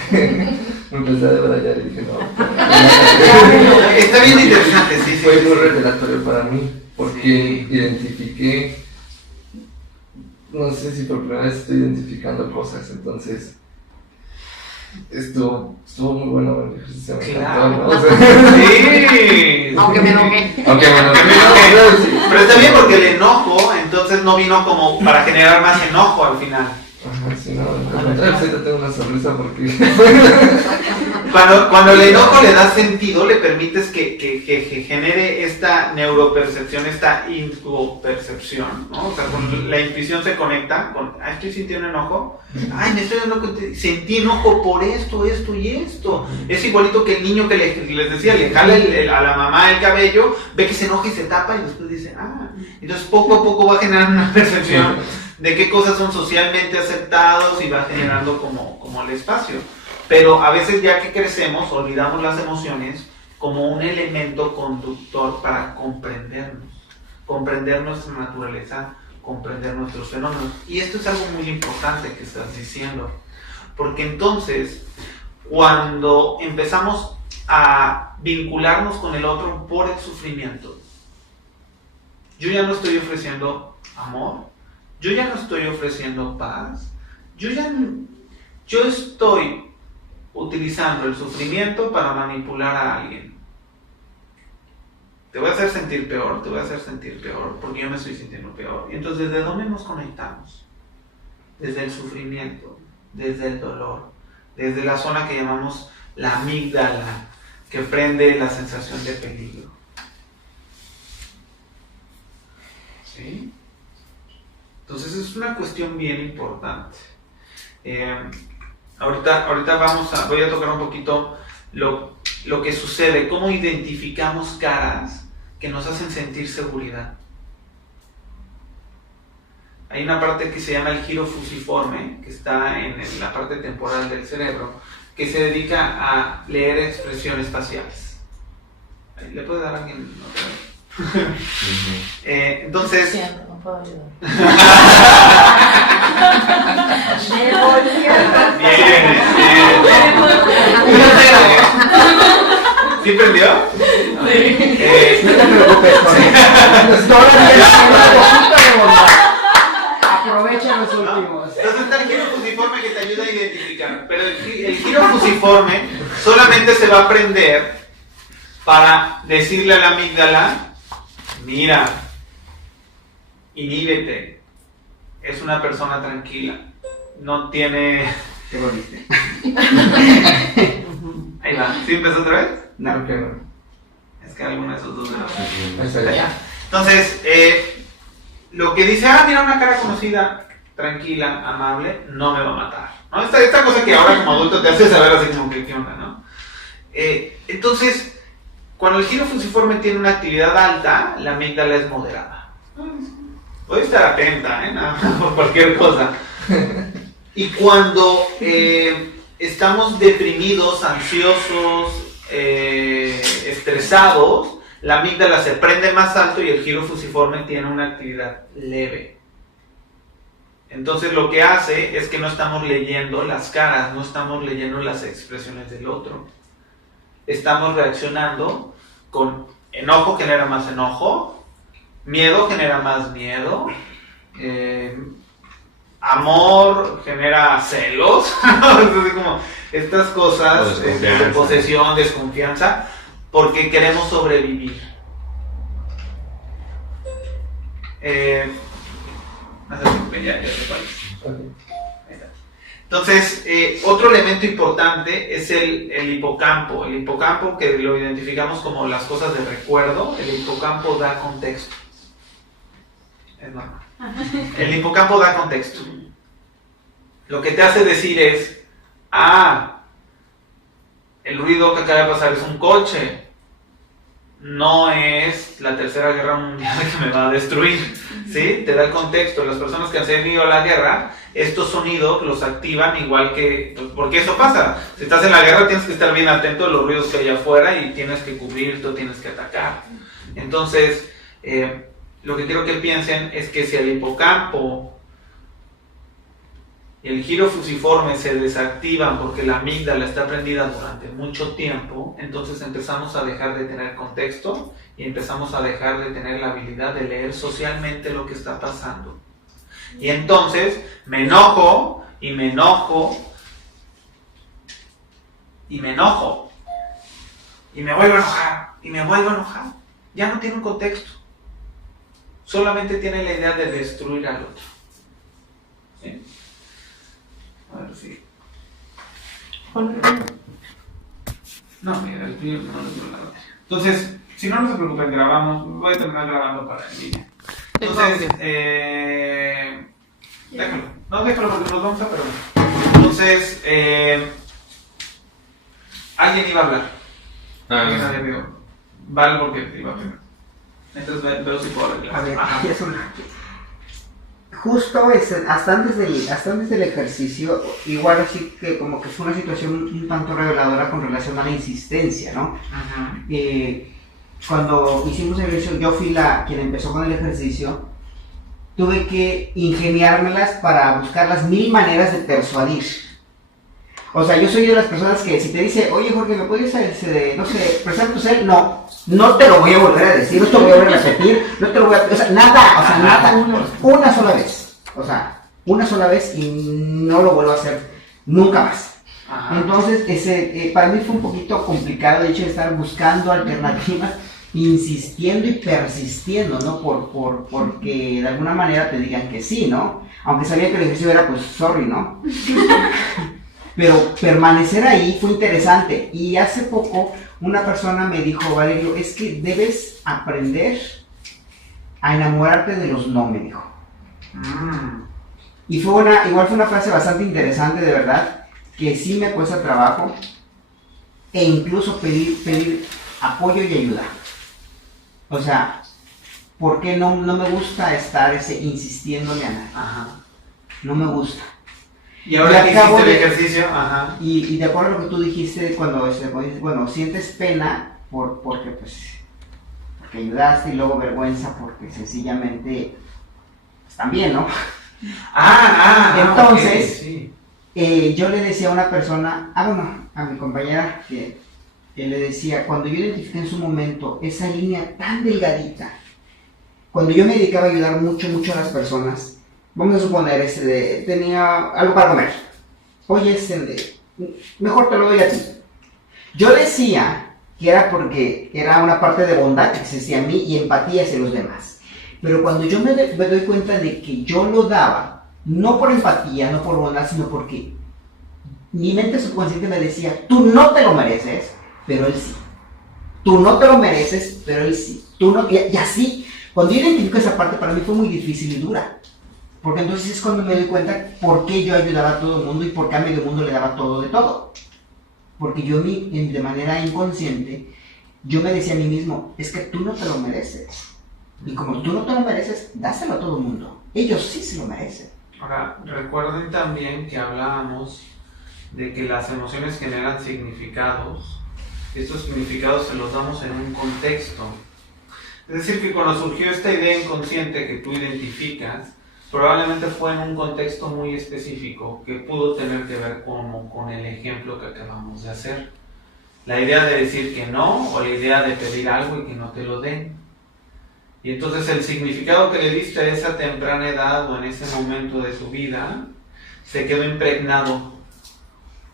me empecé a debrayar y dije, no. Está bien interesante, sí. Fue muy revelatorio para mí, porque identifiqué, no sé si por primera vez estoy identificando cosas, entonces estuvo muy bueno el ejercicio. Claro. ¿No? O sea, Sí. Aunque me enojé. Pero está bien porque el enojo entonces no vino como para generar más enojo al final. Ajá, sí, no, al contrario, ahorita tengo una sonrisa porque... Cuando el enojo le da sentido, le permites que genere esta neuropercepción, esta intuopercepción, ¿no? O sea, con la intuición se conecta con, estoy sintiendo enojo, me estoy dando cuenta, sentí enojo por esto y esto. Es igualito que el niño que les decía, le jala a la mamá el cabello, ve que se enoja y se tapa y después dice, entonces poco a poco va generando una percepción de qué cosas son socialmente aceptados y va generando como el espacio. Pero a veces ya que crecemos, olvidamos las emociones como un elemento conductor para comprendernos, comprender nuestra naturaleza, comprender nuestros fenómenos. Y esto es algo muy importante que estás diciendo, porque entonces, cuando empezamos a vincularnos con el otro por el sufrimiento, yo ya no estoy ofreciendo amor, yo ya no estoy ofreciendo paz, yo estoy utilizando el sufrimiento para manipular a alguien. Te voy a hacer sentir peor, porque yo me estoy sintiendo peor. Y entonces, ¿desde dónde nos conectamos? Desde el sufrimiento, desde el dolor, desde la zona que llamamos la amígdala, que prende la sensación de peligro. ¿Sí? Entonces es una cuestión bien importante. Ahorita voy a tocar un poquito lo que sucede, cómo identificamos caras que nos hacen sentir seguridad. Hay una parte que se llama el giro fusiforme, que está en la parte temporal del cerebro, que se dedica a leer expresiones faciales. ¿Le puede dar a alguien otra vez? Entonces... no puedo ayudar. ¿Sí prendió? No te preocupes, todavía aprovecha los últimos. Entonces está el giro fusiforme que te ayuda a identificar, pero el giro fusiforme solamente se va a prender para decirle a la amígdala, mira, inhíbete, es una persona tranquila, no tiene... Te volviste. Ahí va, ¿sí empezó otra vez? No, que no. Es que alguno de esos dos Ahí está ya. Entonces, lo que dice, mira una cara conocida, tranquila, amable, no me va a matar, ¿no? Esta cosa que ahora como adulto te hace saber así como que qué onda, ¿no? Entonces, cuando el giro fusiforme tiene una actividad alta, la amígdala es moderada. Voy a estar atenta, nada más por cualquier cosa. Y cuando estamos deprimidos, ansiosos, estresados, la amígdala se prende más alto y el giro fusiforme tiene una actividad leve. Entonces lo que hace es que no estamos leyendo las caras, no estamos leyendo las expresiones del otro. Estamos reaccionando con enojo, genera más enojo, miedo genera más miedo, amor genera celos, entonces como estas cosas de posesión, desconfianza, porque queremos sobrevivir. Entonces, otro elemento importante es el hipocampo. El hipocampo, que lo identificamos como las cosas de recuerdo, el hipocampo da contexto. Es normal. El hipocampo da contexto. Lo que te hace decir es, el ruido que acaba de pasar es un coche, no es la tercera guerra mundial que me va a destruir, ¿sí? Te da el contexto. Las personas que han tenido la guerra, estos sonidos los activan igual que... porque eso pasa. Si estás en la guerra tienes que estar bien atento a los ruidos que hay afuera y tienes que cubrirte o tienes que atacar. Entonces, lo que quiero que piensen es que si el hipocampo y el giro fusiforme se desactivan porque la amígdala está prendida durante mucho tiempo, entonces empezamos a dejar de tener contexto y empezamos a dejar de tener la habilidad de leer socialmente lo que está pasando. Y entonces me enojo y me enojo y me enojo y me vuelvo a enojar y me vuelvo a enojar. Ya no tiene un contexto, solamente tiene la idea de destruir al otro. ¿Sí? A ver si... No, mira, el tuyo no lo quiero grabar. Entonces, si no se preocupen, grabamos. Voy a terminar grabando para el línea. Entonces, déjalo. No, déjalo porque nos vamos a perder. Entonces, alguien iba a hablar. Nadie vio. Val porque te iba a pegar. Entonces, veo si puedo arreglar. A ver, es una... Justo hasta antes del ejercicio, igual así que como que fue una situación un tanto reveladora con relación a la insistencia, ¿no? Cuando hicimos el ejercicio, yo fui quien empezó con el ejercicio, tuve que ingeniármelas para buscar las 1000 maneras de persuadir. O sea, yo soy de las personas que si te dice, oye Jorge, ¿me puedes, no sé, prestar tu cel? No te lo voy a volver a decir, no te lo voy a volver a repetir, no te lo voy a... O sea, nada, una sola vez. O sea, una sola vez y no lo vuelvo a hacer nunca más. Ajá. Entonces, para mí fue un poquito complicado el hecho de estar buscando alternativas, insistiendo y persistiendo, ¿no? Porque de alguna manera te digan que sí, ¿no? Aunque sabía que el ejercicio era, pues, sorry, ¿no? Pero permanecer ahí fue interesante. Y hace poco una persona me dijo, Valerio, es que debes aprender a enamorarte de los no, me dijo. Y igual fue una frase bastante interesante, de verdad, que sí me cuesta trabajo, e incluso pedir apoyo y ayuda. O sea, ¿por qué no me gusta estar insistiéndole a nadie? Ajá. No me gusta. Y ahora que hiciste el ejercicio, ajá. Y de acuerdo a lo que tú dijiste cuando bueno, sientes pena porque ayudaste, y luego vergüenza porque sencillamente pues, también, ¿no? Entonces, okay, sí. Yo le decía a una persona, a mi compañera, que le decía, cuando yo identifiqué en su momento esa línea tan delgadita, cuando yo me dedicaba a ayudar mucho a las personas, vamos a suponer, tenía algo para comer. Oye, mejor te lo doy a ti. Yo decía que era porque era una parte de bondad que existía en mí y empatía hacia los demás. Pero cuando yo me doy cuenta de que yo lo daba, no por empatía, no por bondad, sino porque mi mente subconsciente me decía, tú no te lo mereces, pero él sí. Tú no te lo mereces, pero él sí. Tú no, y así, cuando yo identifico esa parte, para mí fue muy difícil y dura. Porque entonces es cuando me doy cuenta por qué yo ayudaba a todo el mundo y por qué a medio mundo le daba todo de todo. Porque yo de manera inconsciente, yo me decía a mí mismo, es que tú no te lo mereces. Y como tú no te lo mereces, dáselo a todo el mundo. Ellos sí se lo merecen. Ahora, recuerden también que hablábamos de que las emociones generan significados. Estos significados se los damos en un contexto. Es decir, que cuando surgió esta idea inconsciente que tú identificas, probablemente fue en un contexto muy específico que pudo tener que ver con el ejemplo que acabamos de hacer. La idea de decir que no, o la idea de pedir algo y que no te lo den. Y entonces el significado que le diste a esa temprana edad o en ese momento de tu vida se quedó impregnado.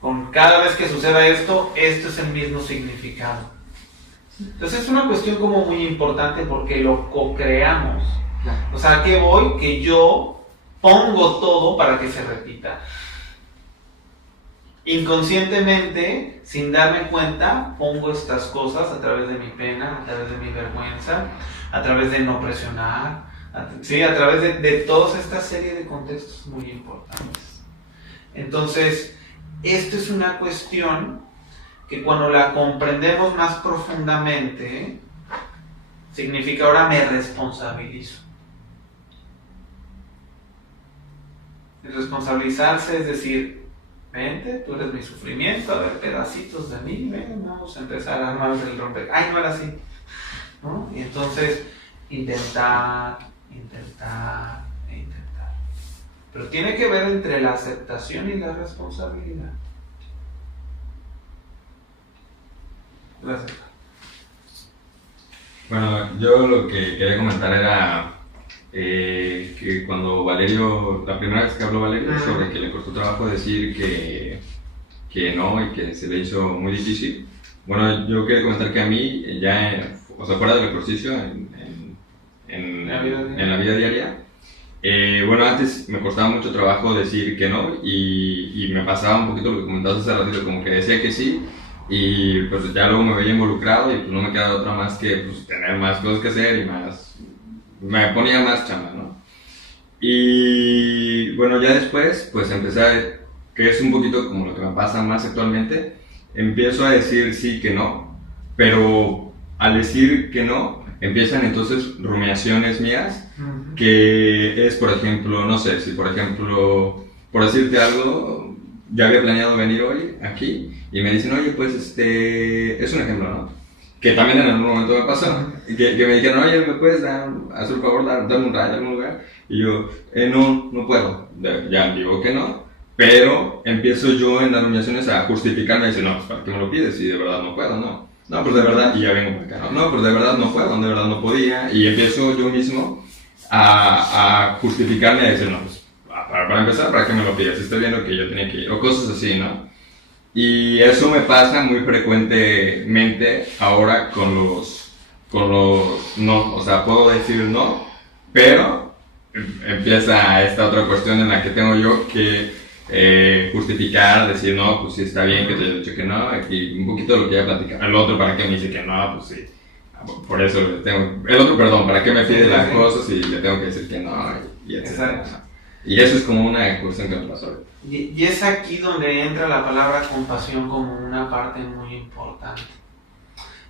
Con cada vez que suceda esto es el mismo significado. Entonces es una cuestión como muy importante porque lo co-creamos. O sea, ¿a qué voy? Que yo pongo todo para que se repita. Inconscientemente, sin darme cuenta, pongo estas cosas a través de mi pena, a través de mi vergüenza, a través de no presionar, a través de toda esta serie de contextos muy importantes. Entonces, esto es una cuestión que cuando la comprendemos más profundamente, significa ahora me responsabilizo. Responsabilizarse es decir, vente, tú eres mi sufrimiento, a ver, pedacitos de mí, ven, vamos a empezar a armar el romper. Ay, no era así, ¿no? Y entonces, intentar. Pero tiene que ver entre la aceptación y la responsabilidad. Gracias. Bueno, yo lo que quería comentar era que cuando Valerio, la primera vez que habló Valerio sobre que le costó trabajo decir que no y que se le hizo muy difícil, bueno, yo quería comentar que a mí, o sea, fuera del ejercicio, en la vida diaria, bueno, antes me costaba mucho trabajo decir que no y me pasaba un poquito lo que comentabas hace ratito, como que decía que sí y pues ya luego me veía involucrado y pues no me quedaba otra más que pues, tener más cosas que hacer y más, me ponía más chamba, ¿no? Y bueno, ya después pues empecé a, que es un poquito como lo que me pasa más actualmente, empiezo a decir sí que no, pero al decir que no, empiezan entonces rumiaciones mías, que es, por ejemplo, no sé, si por ejemplo, por decirte algo, ya había planeado venir hoy aquí y me dicen, oye, pues es un ejemplo, ¿no? Que también en algún momento me pasó, que me dijeron, oye, ¿me puedes hacer un favor, darme un ride en algún lugar? Y yo, no puedo, ya digo que no, pero empiezo yo en las rumiaciones a justificarme y decir, no, pues ¿para qué me lo pides? Si de verdad no puedo, ¿no? No, pues de verdad, y ya vengo para acá, no, pues de verdad no puedo, de verdad no podía, y empiezo yo mismo a justificarme y a decir, no, pues para empezar, ¿para qué me lo pides? Si estoy viendo que yo tenía que ir, o cosas así, ¿no? Y eso me pasa muy frecuentemente ahora con los no, o sea, puedo decir no, pero empieza esta otra cuestión en la que tengo yo que justificar, decir no, pues sí está bien que te haya dicho que no, y un poquito lo que ya platicaba el otro, para qué me dice que no, pues sí, por eso le tengo, el otro, perdón, para qué me pide las cosas y le tengo que decir que no, y etc. Y eso es como una cuestión que me pasó. Y es aquí donde entra la palabra compasión como una parte muy importante.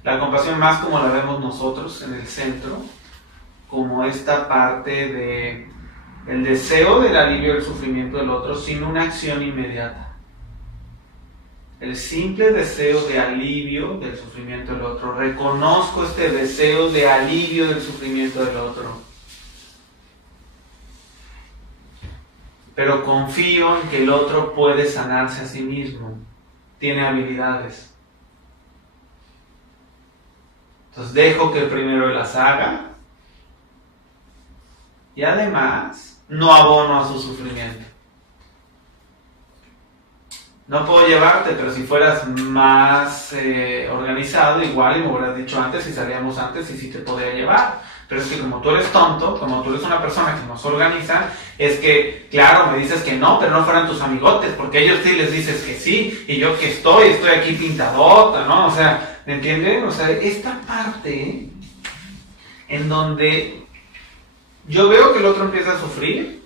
La compasión más como la vemos nosotros en el centro, como esta parte de el deseo del alivio del sufrimiento del otro sin una acción inmediata. El simple deseo de alivio del sufrimiento del otro. Reconozco este deseo de alivio del sufrimiento del otro. Pero confío en que el otro puede sanarse a sí mismo. Tiene habilidades. Entonces dejo que el primero las haga. Y además, no abono a su sufrimiento. No puedo llevarte, pero si fueras más organizado, igual y me hubieras dicho antes, si salíamos antes, y sí te podría llevar. Pero es que como tú eres tonto, como tú eres una persona que no se organiza, es que, claro, me dices que no, pero no fueran tus amigotes, porque ellos sí les dices que sí, y yo que estoy aquí pintadota, ¿no? O sea, ¿me entienden? O sea, esta parte en donde yo veo que el otro empieza a sufrir,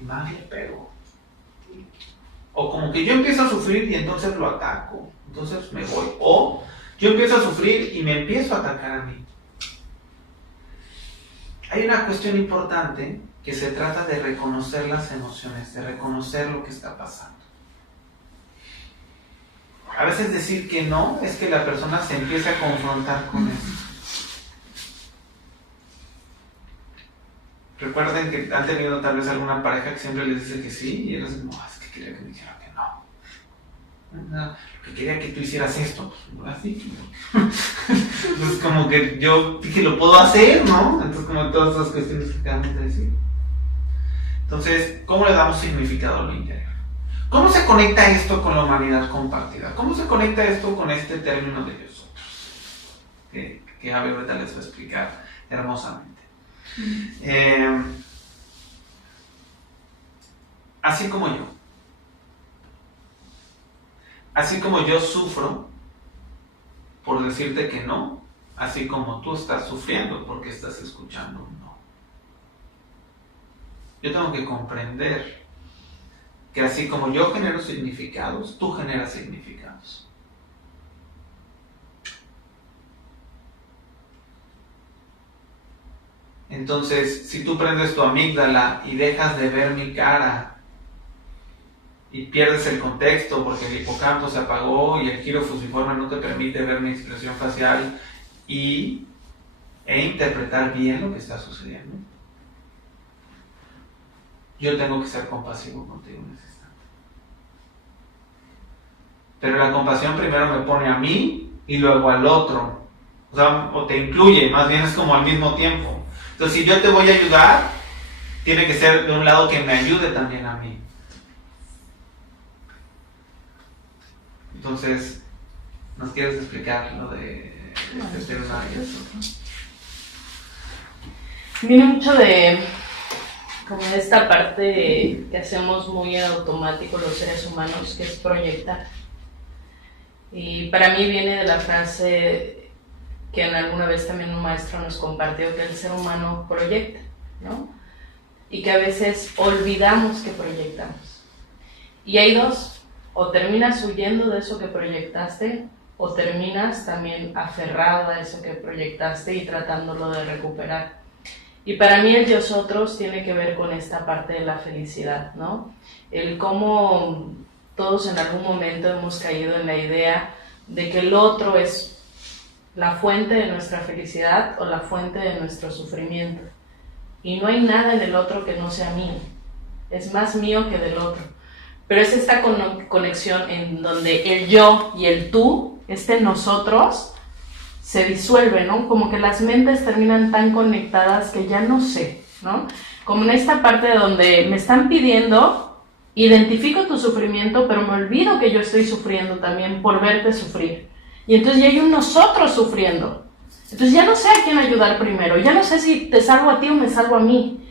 y más le pego. O como que yo empiezo a sufrir y entonces lo ataco, entonces me voy. O yo empiezo a sufrir y me empiezo a atacar a mí. Hay una cuestión importante que se trata de reconocer las emociones, de reconocer lo que está pasando. A veces decir que no es que la persona se empiece a confrontar con eso. recuerden que han tenido tal vez alguna pareja que siempre les dice que sí y ellos dicen, no, es que quería que me dijeran que no, que quería que tú hicieras esto, pues así. Entonces como que yo dije, lo puedo hacer, ¿no? Entonces como todas esas cuestiones que acabamos de decir. Entonces, ¿cómo le damos significado a lo interior? ¿Cómo se conecta esto con la humanidad compartida? ¿Cómo se conecta esto con este término de nosotros? Que Javier ahorita les va a explicar hermosamente. Así como yo sufro por decirte que no, así como tú estás sufriendo porque estás escuchando un no. Yo tengo que comprender que así como yo genero significados, tú generas significados. Entonces, si tú prendes tu amígdala y dejas de ver mi cara y pierdes el contexto porque el hipocampo se apagó y el giro fusiforme no te permite ver mi expresión facial e interpretar bien lo que está sucediendo, yo tengo que ser compasivo contigo en ese instante. Pero la compasión primero me pone a mí y luego al otro. O sea, o te incluye, más bien es como al mismo tiempo. Entonces, si yo te voy a ayudar, tiene que ser de un lado que me ayude también a mí. Entonces, ¿nos quieres explicar lo de este tema y eso? Viene mucho de como esta parte que hacemos muy en automático los seres humanos, que es proyectar. Y para mí viene de la frase que en alguna vez también un maestro nos compartió, que el ser humano proyecta, ¿no? Y que a veces olvidamos que proyectamos. Y hay dos: o terminas huyendo de eso que proyectaste, o terminas también aferrado a eso que proyectaste y tratándolo de recuperar. Y para mí el Yosotros tiene que ver con esta parte de la felicidad, ¿no? El cómo todos en algún momento hemos caído en la idea de que el otro es la fuente de nuestra felicidad o la fuente de nuestro sufrimiento. Y no hay nada en el otro que no sea mío. Es más mío que del otro. Pero es esta conexión en donde el yo y el tú, nosotros, se disuelve, ¿no? Como que las mentes terminan tan conectadas que ya no sé, ¿no? Como en esta parte de donde me están pidiendo, identifico tu sufrimiento, pero me olvido que yo estoy sufriendo también por verte sufrir. Y entonces ya hay un nosotros sufriendo. Entonces ya no sé a quién ayudar primero, ya no sé si te salvo a ti o me salvo a mí.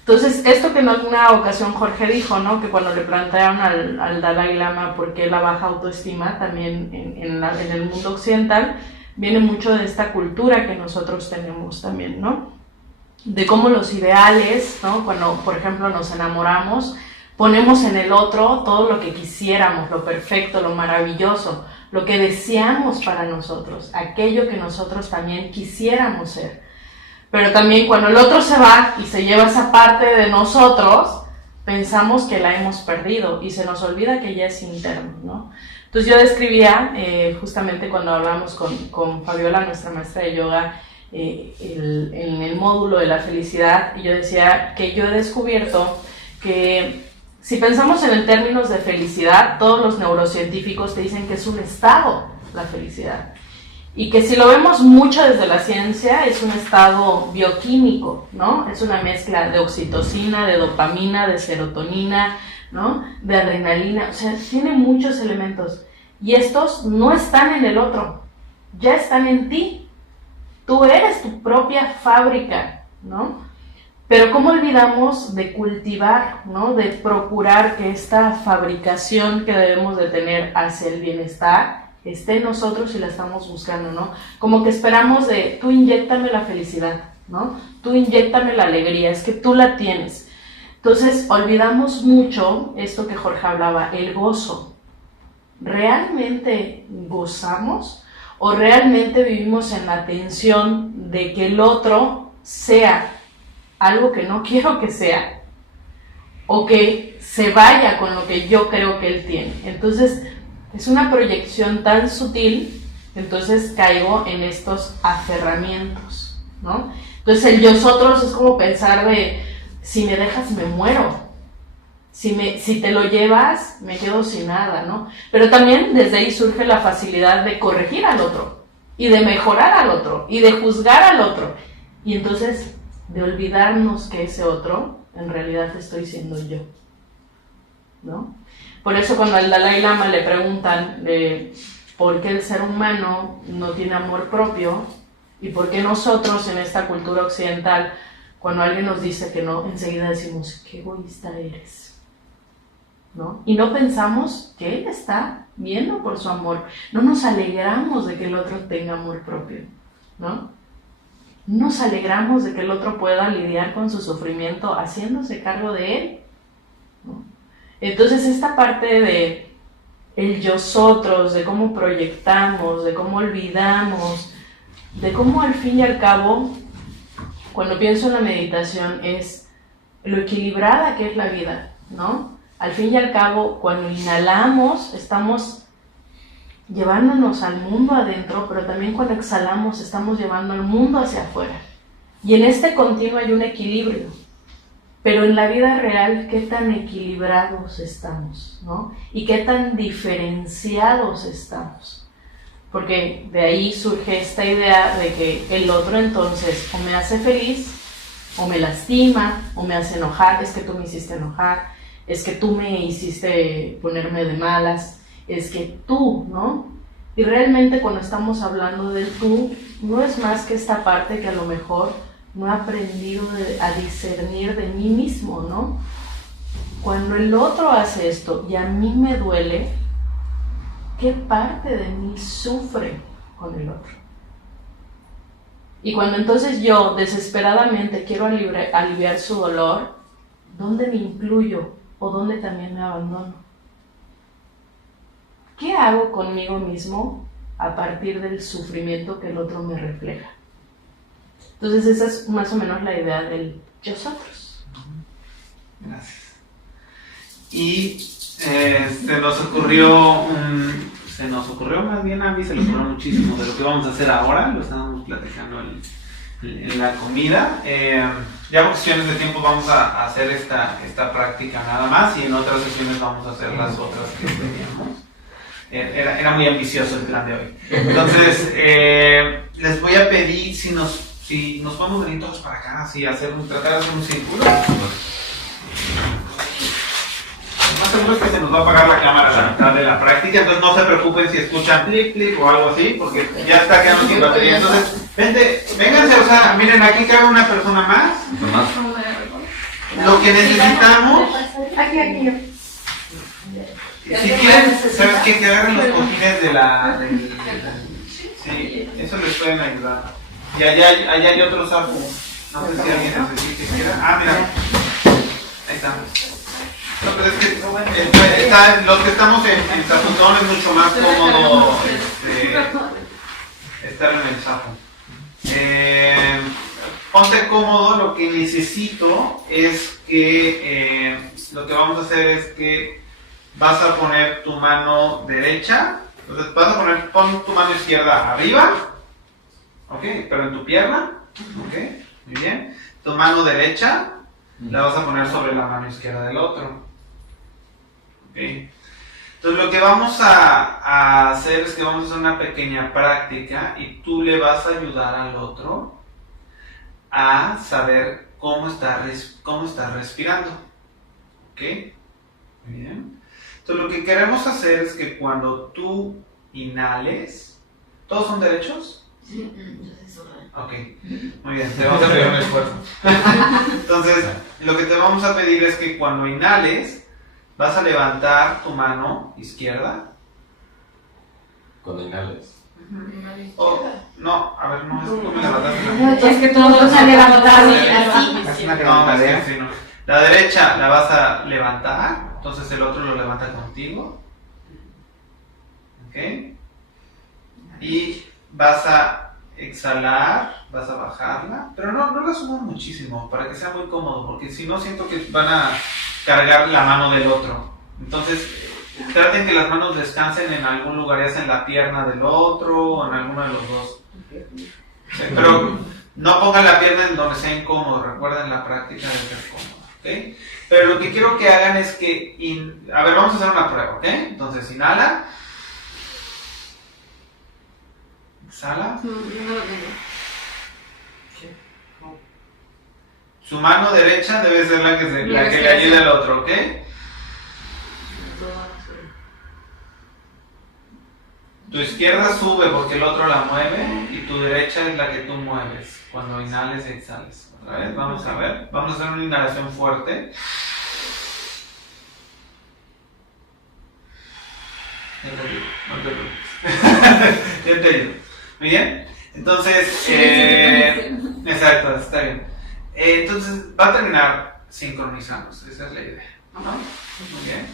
Entonces, esto que en alguna ocasión Jorge dijo, ¿no? Que cuando le plantearon al Dalai Lama por qué la baja autoestima, también en el mundo occidental, viene mucho de esta cultura que nosotros tenemos también, ¿no? De cómo los ideales, ¿no? Cuando, por ejemplo, nos enamoramos, ponemos en el otro todo lo que quisiéramos, lo perfecto, lo maravilloso, lo que deseamos para nosotros, aquello que nosotros también quisiéramos ser. Pero también cuando el otro se va y se lleva esa parte de nosotros, pensamos que la hemos perdido y se nos olvida que ya es interno, ¿no? Entonces yo describía, justamente cuando hablamos con Fabiola, nuestra maestra de yoga, en el módulo de la felicidad, y yo decía que yo he descubierto que si pensamos en términos de felicidad, todos los neurocientíficos te dicen que es un estado la felicidad. Y que si lo vemos mucho desde la ciencia, es un estado bioquímico, ¿no? Es una mezcla de oxitocina, de dopamina, de serotonina, ¿no? De adrenalina, o sea, tiene muchos elementos. Y estos no están en el otro, ya están en ti. Tú eres tu propia fábrica, ¿no? Pero ¿cómo olvidamos de cultivar, ¿no? De procurar que esta fabricación que debemos de tener hacia el bienestar esté en nosotros y la estamos buscando, ¿no? Como que esperamos de, tú inyéctame la felicidad, ¿no? Tú inyéctame la alegría, es que tú la tienes. Entonces, olvidamos mucho esto que Jorge hablaba, el gozo. ¿Realmente gozamos? ¿O realmente vivimos en la tensión de que el otro sea algo que no quiero que sea? O que se vaya con lo que yo creo que él tiene. Entonces, es una proyección tan sutil, entonces caigo en estos aferramientos, ¿no? Entonces el yosotros es como pensar de, si me dejas me muero. Si te lo llevas, me quedo sin nada, ¿no? Pero también desde ahí surge la facilidad de corregir al otro, y de mejorar al otro, y de juzgar al otro. Y entonces, de olvidarnos que ese otro, en realidad estoy siendo yo, ¿no? Por eso cuando al Dalai Lama le preguntan por qué el ser humano no tiene amor propio, y por qué nosotros en esta cultura occidental, cuando alguien nos dice que no, enseguida decimos, qué egoísta eres, ¿no? Y no pensamos que él está viendo por su amor. No nos alegramos de que el otro tenga amor propio, ¿no? Nos alegramos de que el otro pueda lidiar con su sufrimiento haciéndose cargo de él, ¿no? Entonces esta parte de el yosotros, de cómo proyectamos, de cómo olvidamos, de cómo al fin y al cabo, cuando pienso en la meditación, es lo equilibrada que es la vida, ¿no? Al fin y al cabo, cuando inhalamos, estamos llevándonos al mundo adentro, pero también cuando exhalamos, estamos llevando al mundo hacia afuera. Y en este continuo hay un equilibrio. Pero en la vida real, ¿qué tan equilibrados estamos, ¿no? Y qué tan diferenciados estamos. Porque de ahí surge esta idea de que el otro entonces o me hace feliz, o me lastima, o me hace enojar. Es que tú me hiciste enojar, es que tú me hiciste ponerme de malas, es que tú, ¿no? Y realmente cuando estamos hablando del tú, no es más que esta parte que a lo mejor no he aprendido a discernir de mí mismo, ¿no? Cuando el otro hace esto y a mí me duele, ¿qué parte de mí sufre con el otro? Y cuando entonces yo desesperadamente quiero aliviar su dolor, ¿dónde me incluyo o dónde también me abandono? ¿Qué hago conmigo mismo a partir del sufrimiento que el otro me refleja? Entonces esa es más o menos la idea del nosotros. Gracias. Y se nos ocurrió más bien a mí, se le ocurrió muchísimo de lo que vamos a hacer ahora, lo estábamos platicando en la comida. Ya por cuestiones de tiempo vamos a hacer esta práctica nada más, y en otras sesiones vamos a hacer las otras que teníamos. Era muy ambicioso el plan de hoy. Entonces, les voy a pedir si nos podemos venir todos para acá, así, tratar de hacer un círculo. Lo más seguro es que se nos va a apagar la cámara a la mitad de la práctica, entonces no se preocupen si escuchan clic, clic o algo así, porque ya está quedando sin batería. Entonces, vénganse, o sea, miren, aquí cabe una persona más. Lo que necesitamos, si quieren, ¿sabes qué? Que agarren los cojines sí, eso les pueden ayudar. Y allá hay otro sapo. No sé si alguien necesita. Mira. Ahí está. No, pero es que los que estamos en Zaputón es mucho más cómodo estar en el sapo. Ponte cómodo. Lo que necesito es que lo que vamos a hacer es que vas a poner tu mano derecha. Entonces pon tu mano izquierda arriba. Ok, pero en tu pierna. Ok, muy bien. Tu mano derecha la vas a poner sobre la mano izquierda del otro. Ok. Entonces lo que vamos a hacer es que vamos a hacer una pequeña práctica y tú le vas a ayudar al otro a saber cómo está respirando. Ok, muy bien. Entonces lo que queremos hacer es que cuando tú inhales, ¿todos son derechos? Sí, yo soy sorda. Ok, muy bien, te vamos a pedir un esfuerzo. Entonces, lo que te vamos a pedir es que cuando inhales, vas a levantar tu mano izquierda. Cuando inhales. No, a ver, no, es como levantaste la No, es que todos han levantado así. No. La derecha la vas a levantar, entonces el otro lo levanta contigo. Ok. Y vas a exhalar, vas a bajarla, pero no la suban muchísimo para que sea muy cómodo, porque si no siento que van a cargar la mano del otro. Entonces, traten que las manos descansen en algún lugar, ya sea en la pierna del otro o en alguno de los dos. Pero No pongan la pierna en donde sea incómodo, recuerden la práctica de ser cómodo, ¿ok? Pero lo que quiero que hagan es que, a ver, vamos a hacer una prueba, ¿ok? Entonces, inhala. Exhala. No, yo no lo tengo. Su mano derecha debe ser la que le ayude al otro, ¿ok? Tu izquierda sube porque el otro la mueve y tu derecha es la que tú mueves cuando inhales y exhales. Otra vez, vamos a ver. Vamos a hacer una inhalación fuerte. Ya te ayudo, no te preocupes. Ya te ayudo. Muy bien. Entonces, exacto, está bien. Entonces, va a terminar sincronizándose, esa es la idea. ¿No? Muy bien.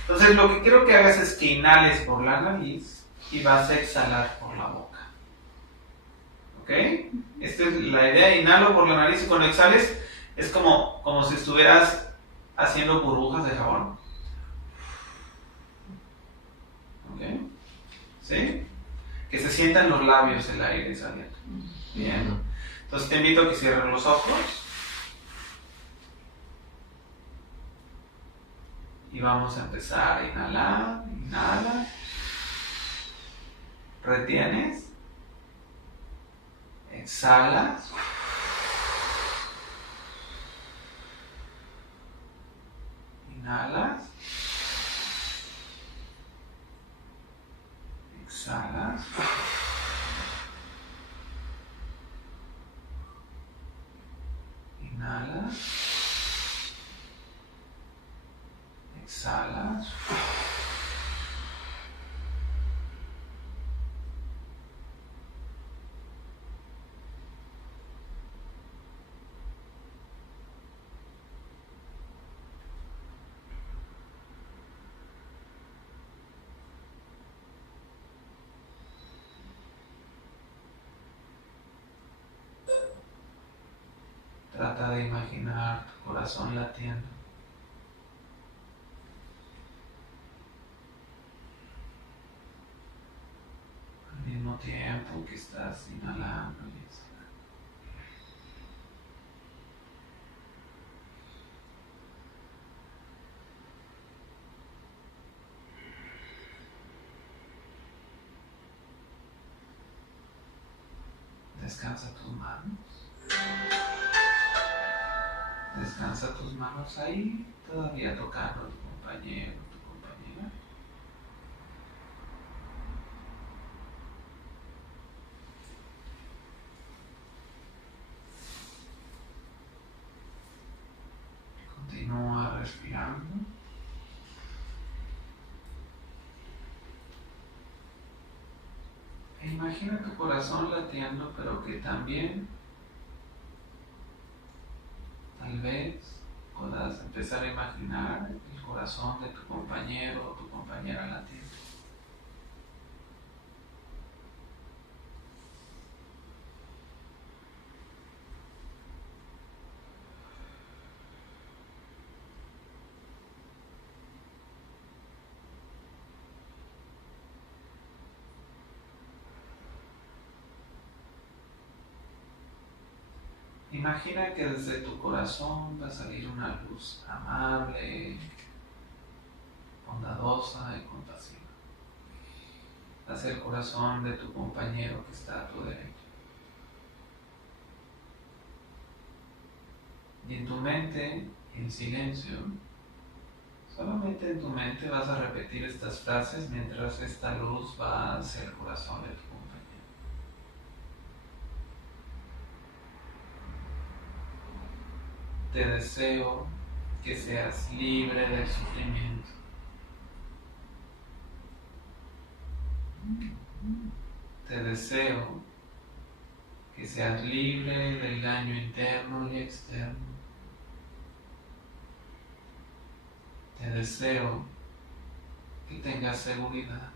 Entonces, lo que quiero que hagas es que inhales por la nariz y vas a exhalar por la boca. ¿Ok? Esta es la idea. Inhalo por la nariz y cuando exhales es como si estuvieras haciendo burbujas de jabón. ¿Ok? ¿Sí? Que se sientan los labios el aire saliendo. Bien. Entonces te invito a que cierres los ojos. Y vamos a empezar a inhalar. Inhala. Retienes. Exhalas. Inhalas. Exhalas. Inhalas. Exhalas. Trata de imaginar tu corazón latiendo. Al mismo tiempo que estás inhalando y exhalando. Descansa tus manos. Descansa tus manos ahí, todavía tocando a tu compañero, tu compañera. Continúa respirando. E imagina tu corazón latiendo, pero que también tal vez puedas empezar a imaginar el corazón de tu compañero o tu compañera latiendo. Imagina que desde tu corazón va a salir una luz amable, bondadosa y compasiva. Hacia el corazón de tu compañero que está a tu derecha. Y en tu mente, en silencio, solamente en tu mente vas a repetir estas frases mientras esta luz va hacia el corazón de tu compañero. Te deseo que seas libre del sufrimiento. Te deseo que seas libre del daño interno y externo. Te deseo que tengas seguridad.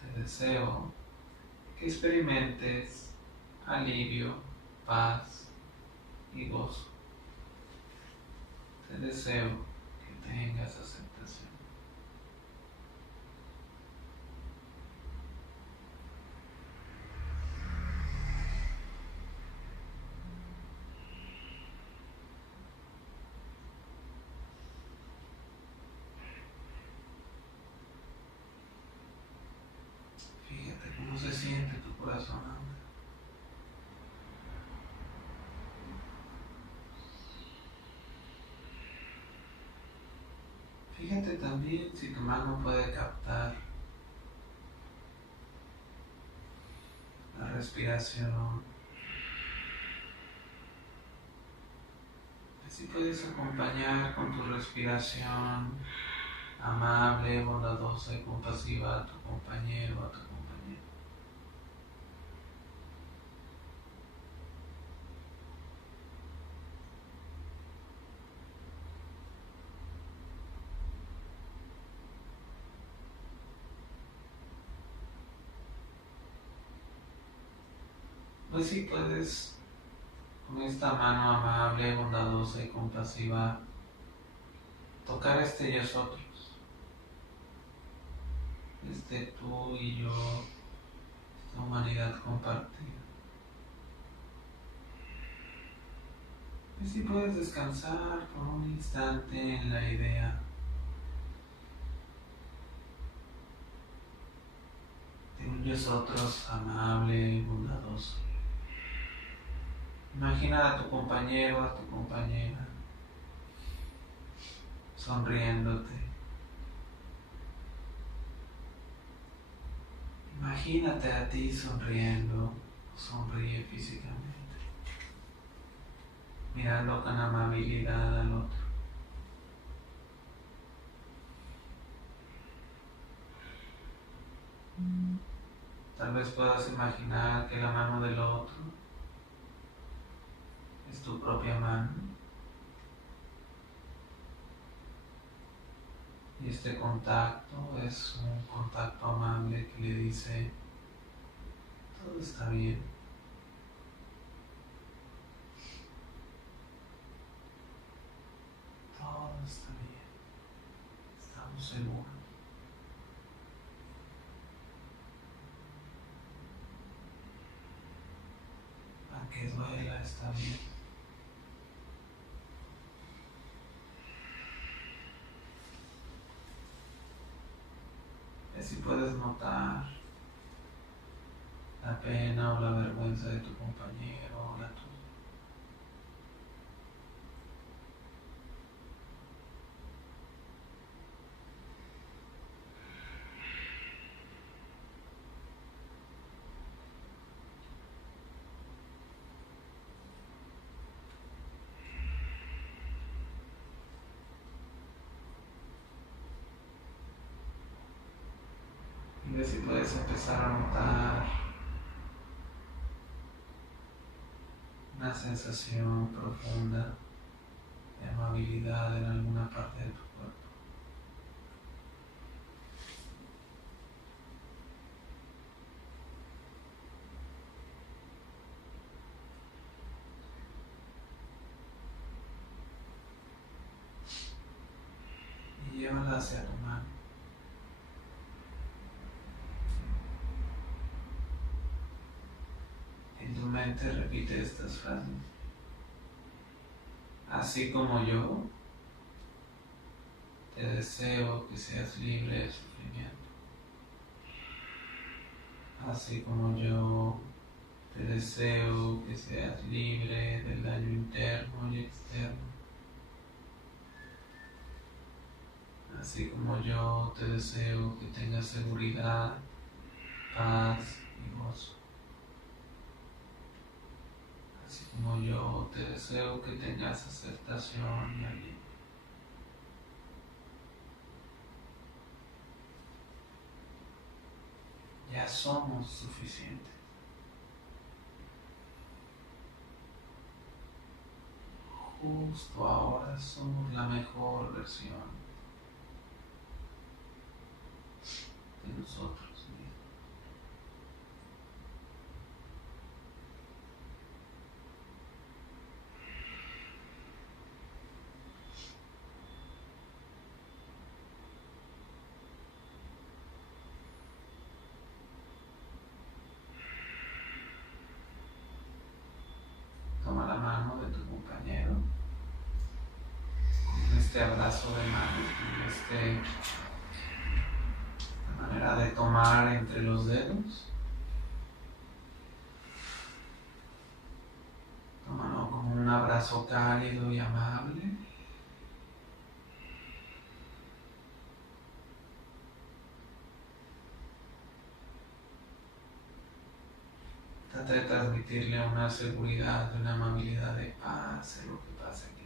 Te deseo que experimentes alivio, paz y gozo. Te deseo que tengas aceptación. se siente tu corazón ahora? Fíjate también si tu mano puede captar la respiración. Así puedes acompañar con tu respiración amable, bondadosa y compasiva a tu compañero o a tu compañera. Pues sí puedes, con esta mano amable, bondadosa y compasiva, tocar nosotros, tú y yo, esta humanidad compartida. Y si puedes descansar por un instante en la idea de un nosotros amable y bondadoso. Imagina a tu compañero, a tu compañera, sonriéndote. Imagínate a ti sonriendo, sonríe físicamente, mirando con amabilidad al otro. Tal vez puedas imaginar que la mano del otro es tu propia mano. Y este contacto es un contacto amable que le dice, todo está bien. Todo está bien. Estamos seguros. Aunque duela, está bien. Si puedes notar la pena o la vergüenza de tu compañero o la tuya. Y así puedes empezar a notar una sensación profunda de amabilidad en alguna parte de tu cuerpo. Y llévala hacia tu mano. En tu mente repite estas frases. Así como yo, te deseo que seas libre de sufrimiento. Así como yo, te deseo que seas libre del daño interno y externo. Así como yo, te deseo que tengas seguridad, paz y gozo. Así como yo, te deseo que tengas aceptación y alivio. Ya somos suficientes. Justo ahora somos la mejor versión de nosotros mismos. Toma la mano de tu compañero, con este abrazo de manos, con esta manera de tomar entre los dedos. abrazo cálido y amable. Trata de transmitirle una seguridad, una amabilidad de paz en lo que pasa aquí.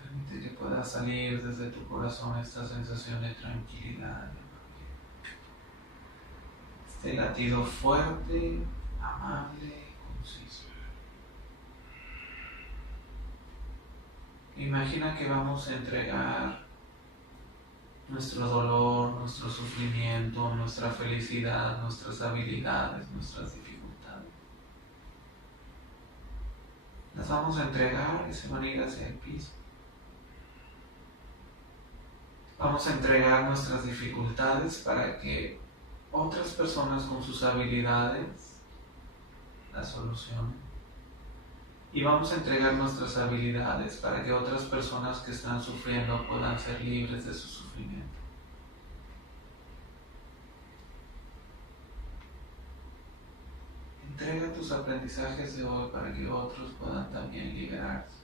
Permite que pueda salir desde tu corazón esta sensación de tranquilidad, este latido fuerte, amable, conciso. Imagina que vamos a entregar nuestro dolor, nuestro sufrimiento, nuestra felicidad, nuestras habilidades, nuestras dificultades. Las vamos a entregar y se van a ir hacia el piso. Vamos a entregar nuestras dificultades para que otras personas con sus habilidades las solucionen. Y vamos a entregar nuestras habilidades para que otras personas que están sufriendo puedan ser libres de su sufrimiento. Entrega tus aprendizajes de hoy para que otros puedan también liberarse.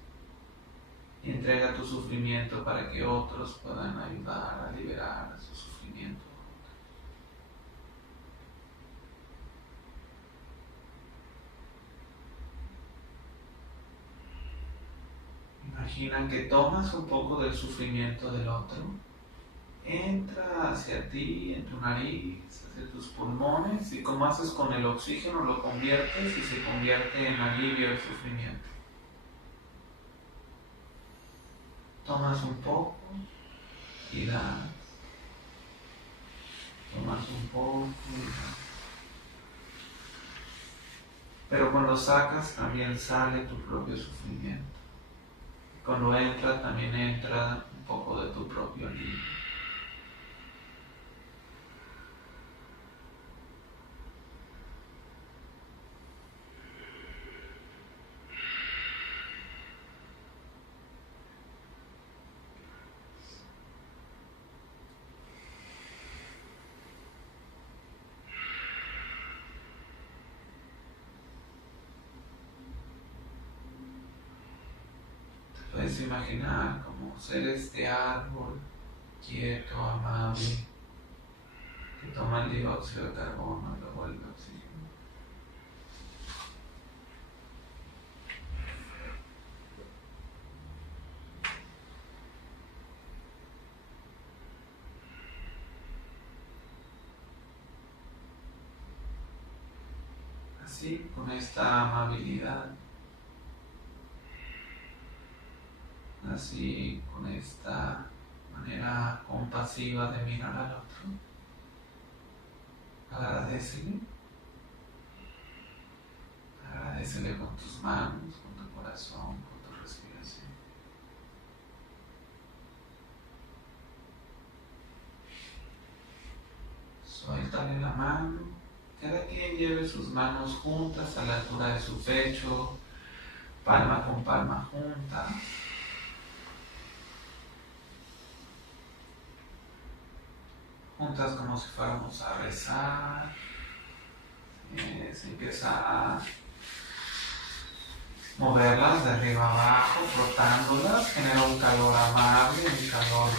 Y entrega tu sufrimiento para que otros puedan ayudar a liberar su sufrimiento. Imagina que tomas un poco del sufrimiento del otro, entra hacia ti, en tu nariz, hacia tus pulmones, y como haces con el oxígeno lo conviertes y se convierte en alivio del sufrimiento. Tomas un poco y das. Tomas un poco y das. Pero cuando sacas también sale tu propio sufrimiento. Cuando entra, también entra un poco de tu propio alivio. Puedes imaginar como ser este árbol quieto, amable, que toma el dióxido de carbono y lo vuelve oxígeno. Así, con esta amabilidad, así, con esta manera compasiva de mirar al otro, agradécele con tus manos, con tu corazón, con tu respiración. Suéltale la mano, cada quien lleve sus manos juntas a la altura de su pecho, palma con palma juntas. Juntas como si fuéramos a rezar. Se empieza a moverlas de arriba abajo, frotándolas, genera un calor amable, un calor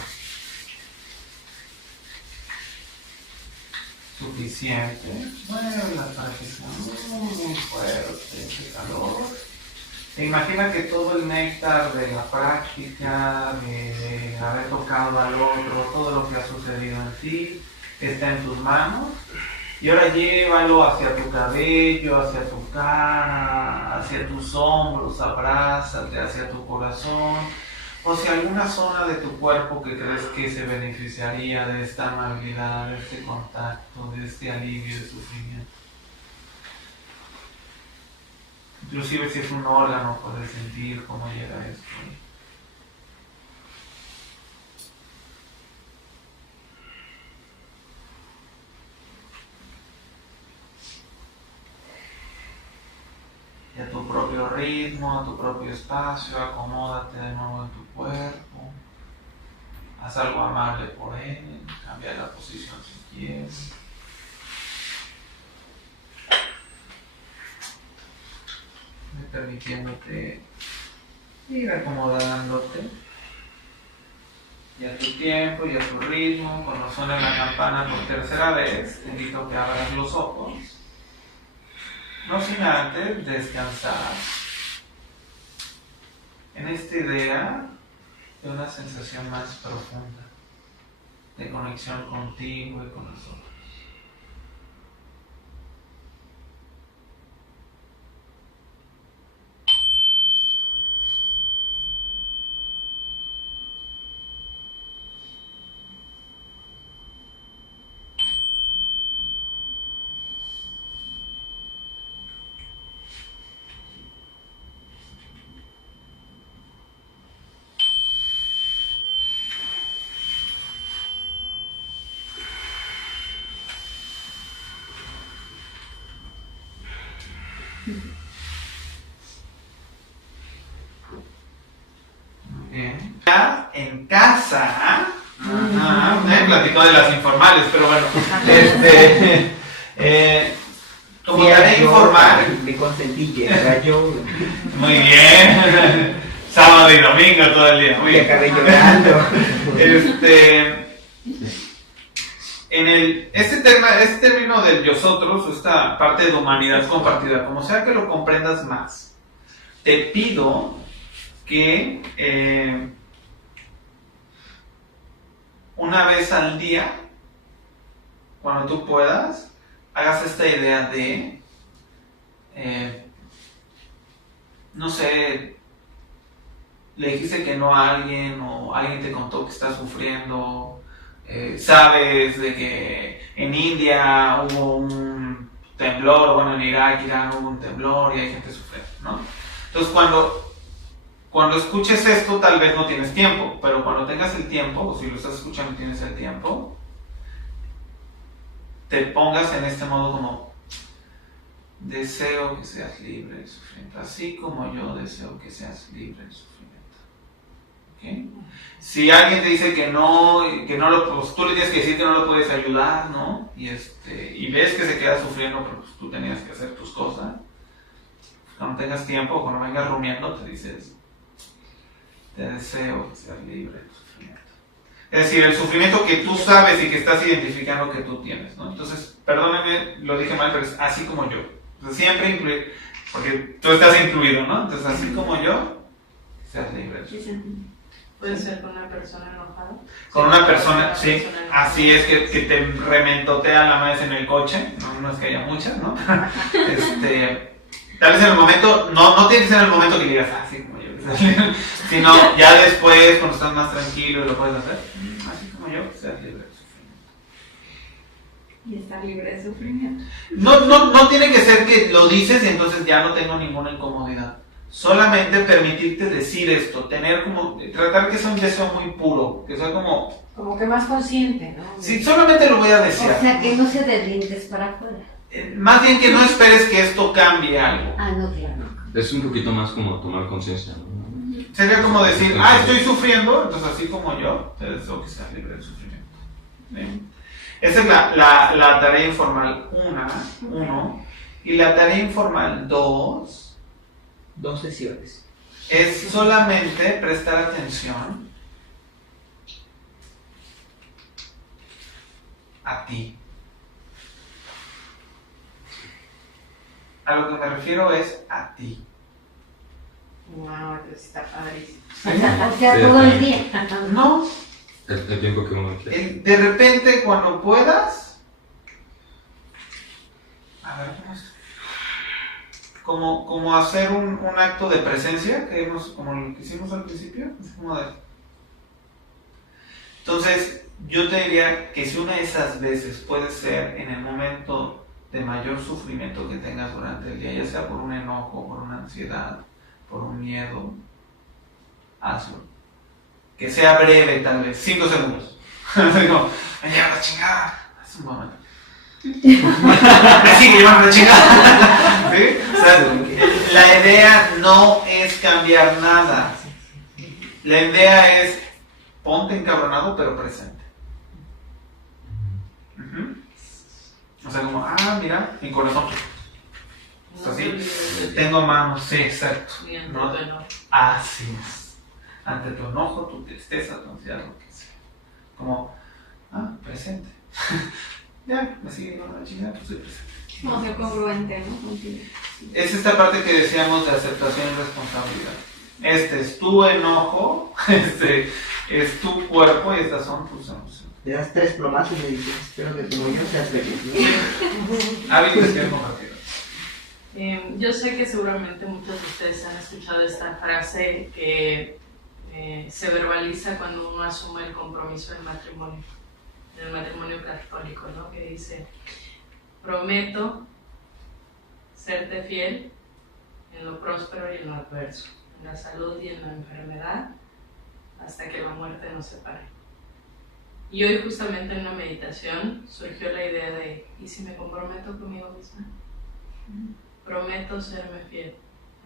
suficiente. Muévelas para que sea muy fuerte ese calor. E imagina que todo el néctar de la práctica, de haber tocado al otro, todo lo que ha sucedido en ti, está en tus manos. Y ahora llévalo hacia tu cabello, hacia tu cara, hacia tus hombros, abrázate hacia tu corazón. O si alguna zona de tu cuerpo que crees que se beneficiaría de esta amabilidad, de este contacto, de este alivio de sufrimiento. Inclusive si es un órgano, puedes sentir cómo llega esto. Y a tu propio ritmo, a tu propio espacio, acomódate de nuevo en tu cuerpo. Haz algo amable por él, cambia la posición permitiéndote ir acomodándote. Y a tu tiempo y a tu ritmo, cuando suene la campana por tercera vez, te invito a que abras los ojos. No sin antes descansar en esta idea de una sensación más profunda, de conexión contigo y con nosotros. Bien. Ya en casa, platicó de las informales, pero bueno, como tarea informal. Me consentí, era yo. Muy bien. Sábado y domingo todo el día. Muy Y bien. acabé llorando. Este término del nosotros, esta parte de humanidad compartida, como sea que lo comprendas más, te pido que una vez al día, cuando tú puedas, hagas esta idea de, no sé, le dijiste que no a alguien o alguien te contó que está sufriendo, sabes de que en India hubo un temblor, bueno, en Irak, Irán hubo un temblor y hay gente sufriendo, ¿no? Entonces cuando escuches esto tal vez no tienes tiempo, pero cuando tengas el tiempo, o si lo estás escuchando y tienes el tiempo, te pongas en este modo como deseo que seas libre del sufrimiento, así como yo deseo que seas libre del sufrimiento. ¿Okay? Si alguien te dice que no lo, pues tú le tienes que decir que no lo puedes ayudar, ¿no? Y ves que se queda sufriendo, pero pues tú tenías que hacer tus cosas. Cuando tengas tiempo, cuando vengas rumiando, te dices, te deseo que seas libre del sufrimiento. Es decir, el sufrimiento que tú sabes y que estás identificando que tú tienes, ¿no? Entonces, perdónenme, lo dije mal, pero es así como yo. Entonces, siempre incluir, porque tú estás incluido, ¿no? Entonces, así como yo, seas libre del sufrimiento. ¿Puede ser con una persona enojada? Con una persona, sí, así es, que te rementotea la madre en el coche, no es que haya muchas, ¿no? Tal vez en el momento, no tiene que ser en el momento que digas, así como yo, sino ya después, cuando estás más tranquilo y lo puedes hacer, así como yo, seas libre de sufrimiento. Y estar libre de sufrimiento. No tiene que ser que lo dices y entonces ya no tengo ninguna incomodidad. Solamente permitirte decir esto, tratar que sea un deseo muy puro, que sea como que más consciente, ¿no? Sí, solamente lo voy a desear. O sea, que no se de dientes para afuera. Más bien que no esperes que esto cambie algo. Ah, no, claro. Es un poquito más como tomar conciencia, ¿no? Sería como decir, estoy sufriendo, entonces así como yo, te deseo que seas libre del sufrimiento. ¿Bien? Esa es la tarea informal 1. Y la tarea informal 2. 2 sesiones. Es solamente prestar atención a ti. A lo que me refiero es a ti. Wow, entonces está padrísimo. O sea, todo el día. No. El tiempo que uno quiere. De repente, cuando puedas, a ver, como hacer un acto de presencia, como lo que hicimos al principio, es como de... Entonces, yo te diría que si una de esas veces puede ser en el momento de mayor sufrimiento que tengas durante el día, ya sea por un enojo, por una ansiedad, por un miedo, hazlo. Que sea breve, tal vez, 5 segundos. Así como, me lleva la chingada. Es un momento. Así que lleva la chingada. ¿Sí? O sea, la idea no es cambiar nada. La idea es ponte encabronado pero presente. O sea, como, mira, mi corazón. No te olvides de Tengo manos, sí, exacto. Y ante ¿No? tu enojo. Así es. Ante tu enojo, tu tristeza, tu ansiedad, lo que sea. Como, presente. Ya, me sigue con la chingada, pues soy presente. Como ser congruente, ¿no? Contigo. Es esta parte que decíamos de aceptación y responsabilidad. Este es tu enojo, este es tu cuerpo y estas son tus emociones. Le das 3 plomazos y le dices, espero que como yo seas feliz. ¿No? Hábitos que compartir. Yo sé que seguramente muchos de ustedes han escuchado esta frase que se verbaliza cuando uno asume el compromiso del matrimonio, católico, ¿no? Que dice, prometo serte fiel en lo próspero y en lo adverso, en la salud y en la enfermedad, hasta que la muerte nos separe. Y hoy justamente en una meditación surgió la idea de, ¿y si me comprometo conmigo misma? Prometo serme fiel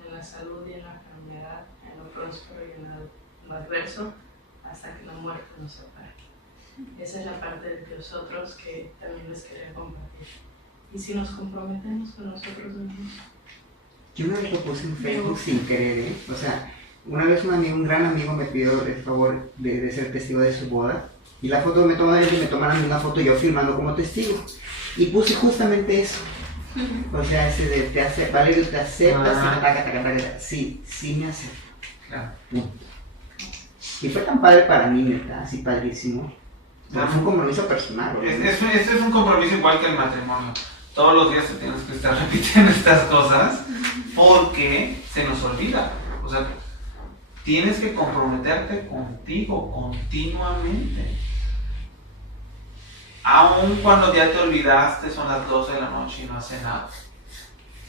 en la salud y en la enfermedad, en lo próspero y en lo adverso, hasta que la muerte nos separe. Esa es la parte de nosotros que también les quería compartir. ¿Y si nos comprometemos con nosotros mismos? Yo una vez lo puse en Facebook sin querer, ¿eh? O sea, una vez un gran amigo me pidió el favor de ser testigo de su boda. Y la foto me tomaron una foto yo filmando como testigo. Y puse justamente eso. O sea, ese de Valerio, te aceptas, sí me acepto. Claro. Punto. Y fue tan padre para mí, ¿verdad? Así padrísimo. Pero fue un compromiso personal. Este es un compromiso igual que el matrimonio. Todos los días te tienes que estar repitiendo estas cosas porque se nos olvida. O sea, tienes que comprometerte contigo continuamente. Aun cuando ya te olvidaste, son las 12 de la noche y no hace nada.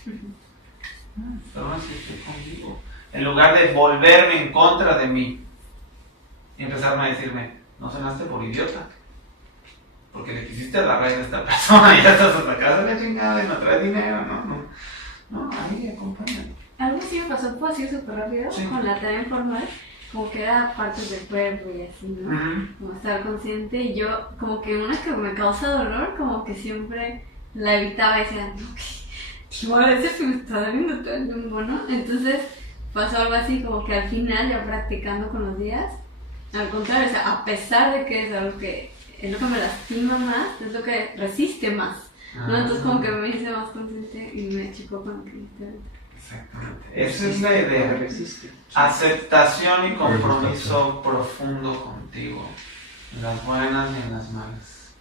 Pero aún así estoy contigo. En lugar de volverme en contra de mí y empezarme a decirme, no cenaste por idiota. Porque le quisiste agarrar a esta persona y ya estás hasta la casa de la chingada y no traes dinero, no, ahí acompáñame. Algo así me pasó, fue así súper rápido, Sí. con la tarea informal, como que era partes del cuerpo y así, ¿no? Como estar consciente, y yo, como que una que me causa dolor, como que siempre la evitaba y decía, no, que parece que me está doliendo todo el tiempo, ¿no? Entonces pasó algo así, como que al final, ya practicando con los días, al contrario, o sea, a pesar de que es algo que es lo que me lastima más, es lo que resiste más, ¿no? Entonces como que me hice más consciente y me chocó con lo que dijiste ahorita. Exactamente. Esa es la idea. Aceptación y compromiso profundo contigo. En las buenas y en las malas.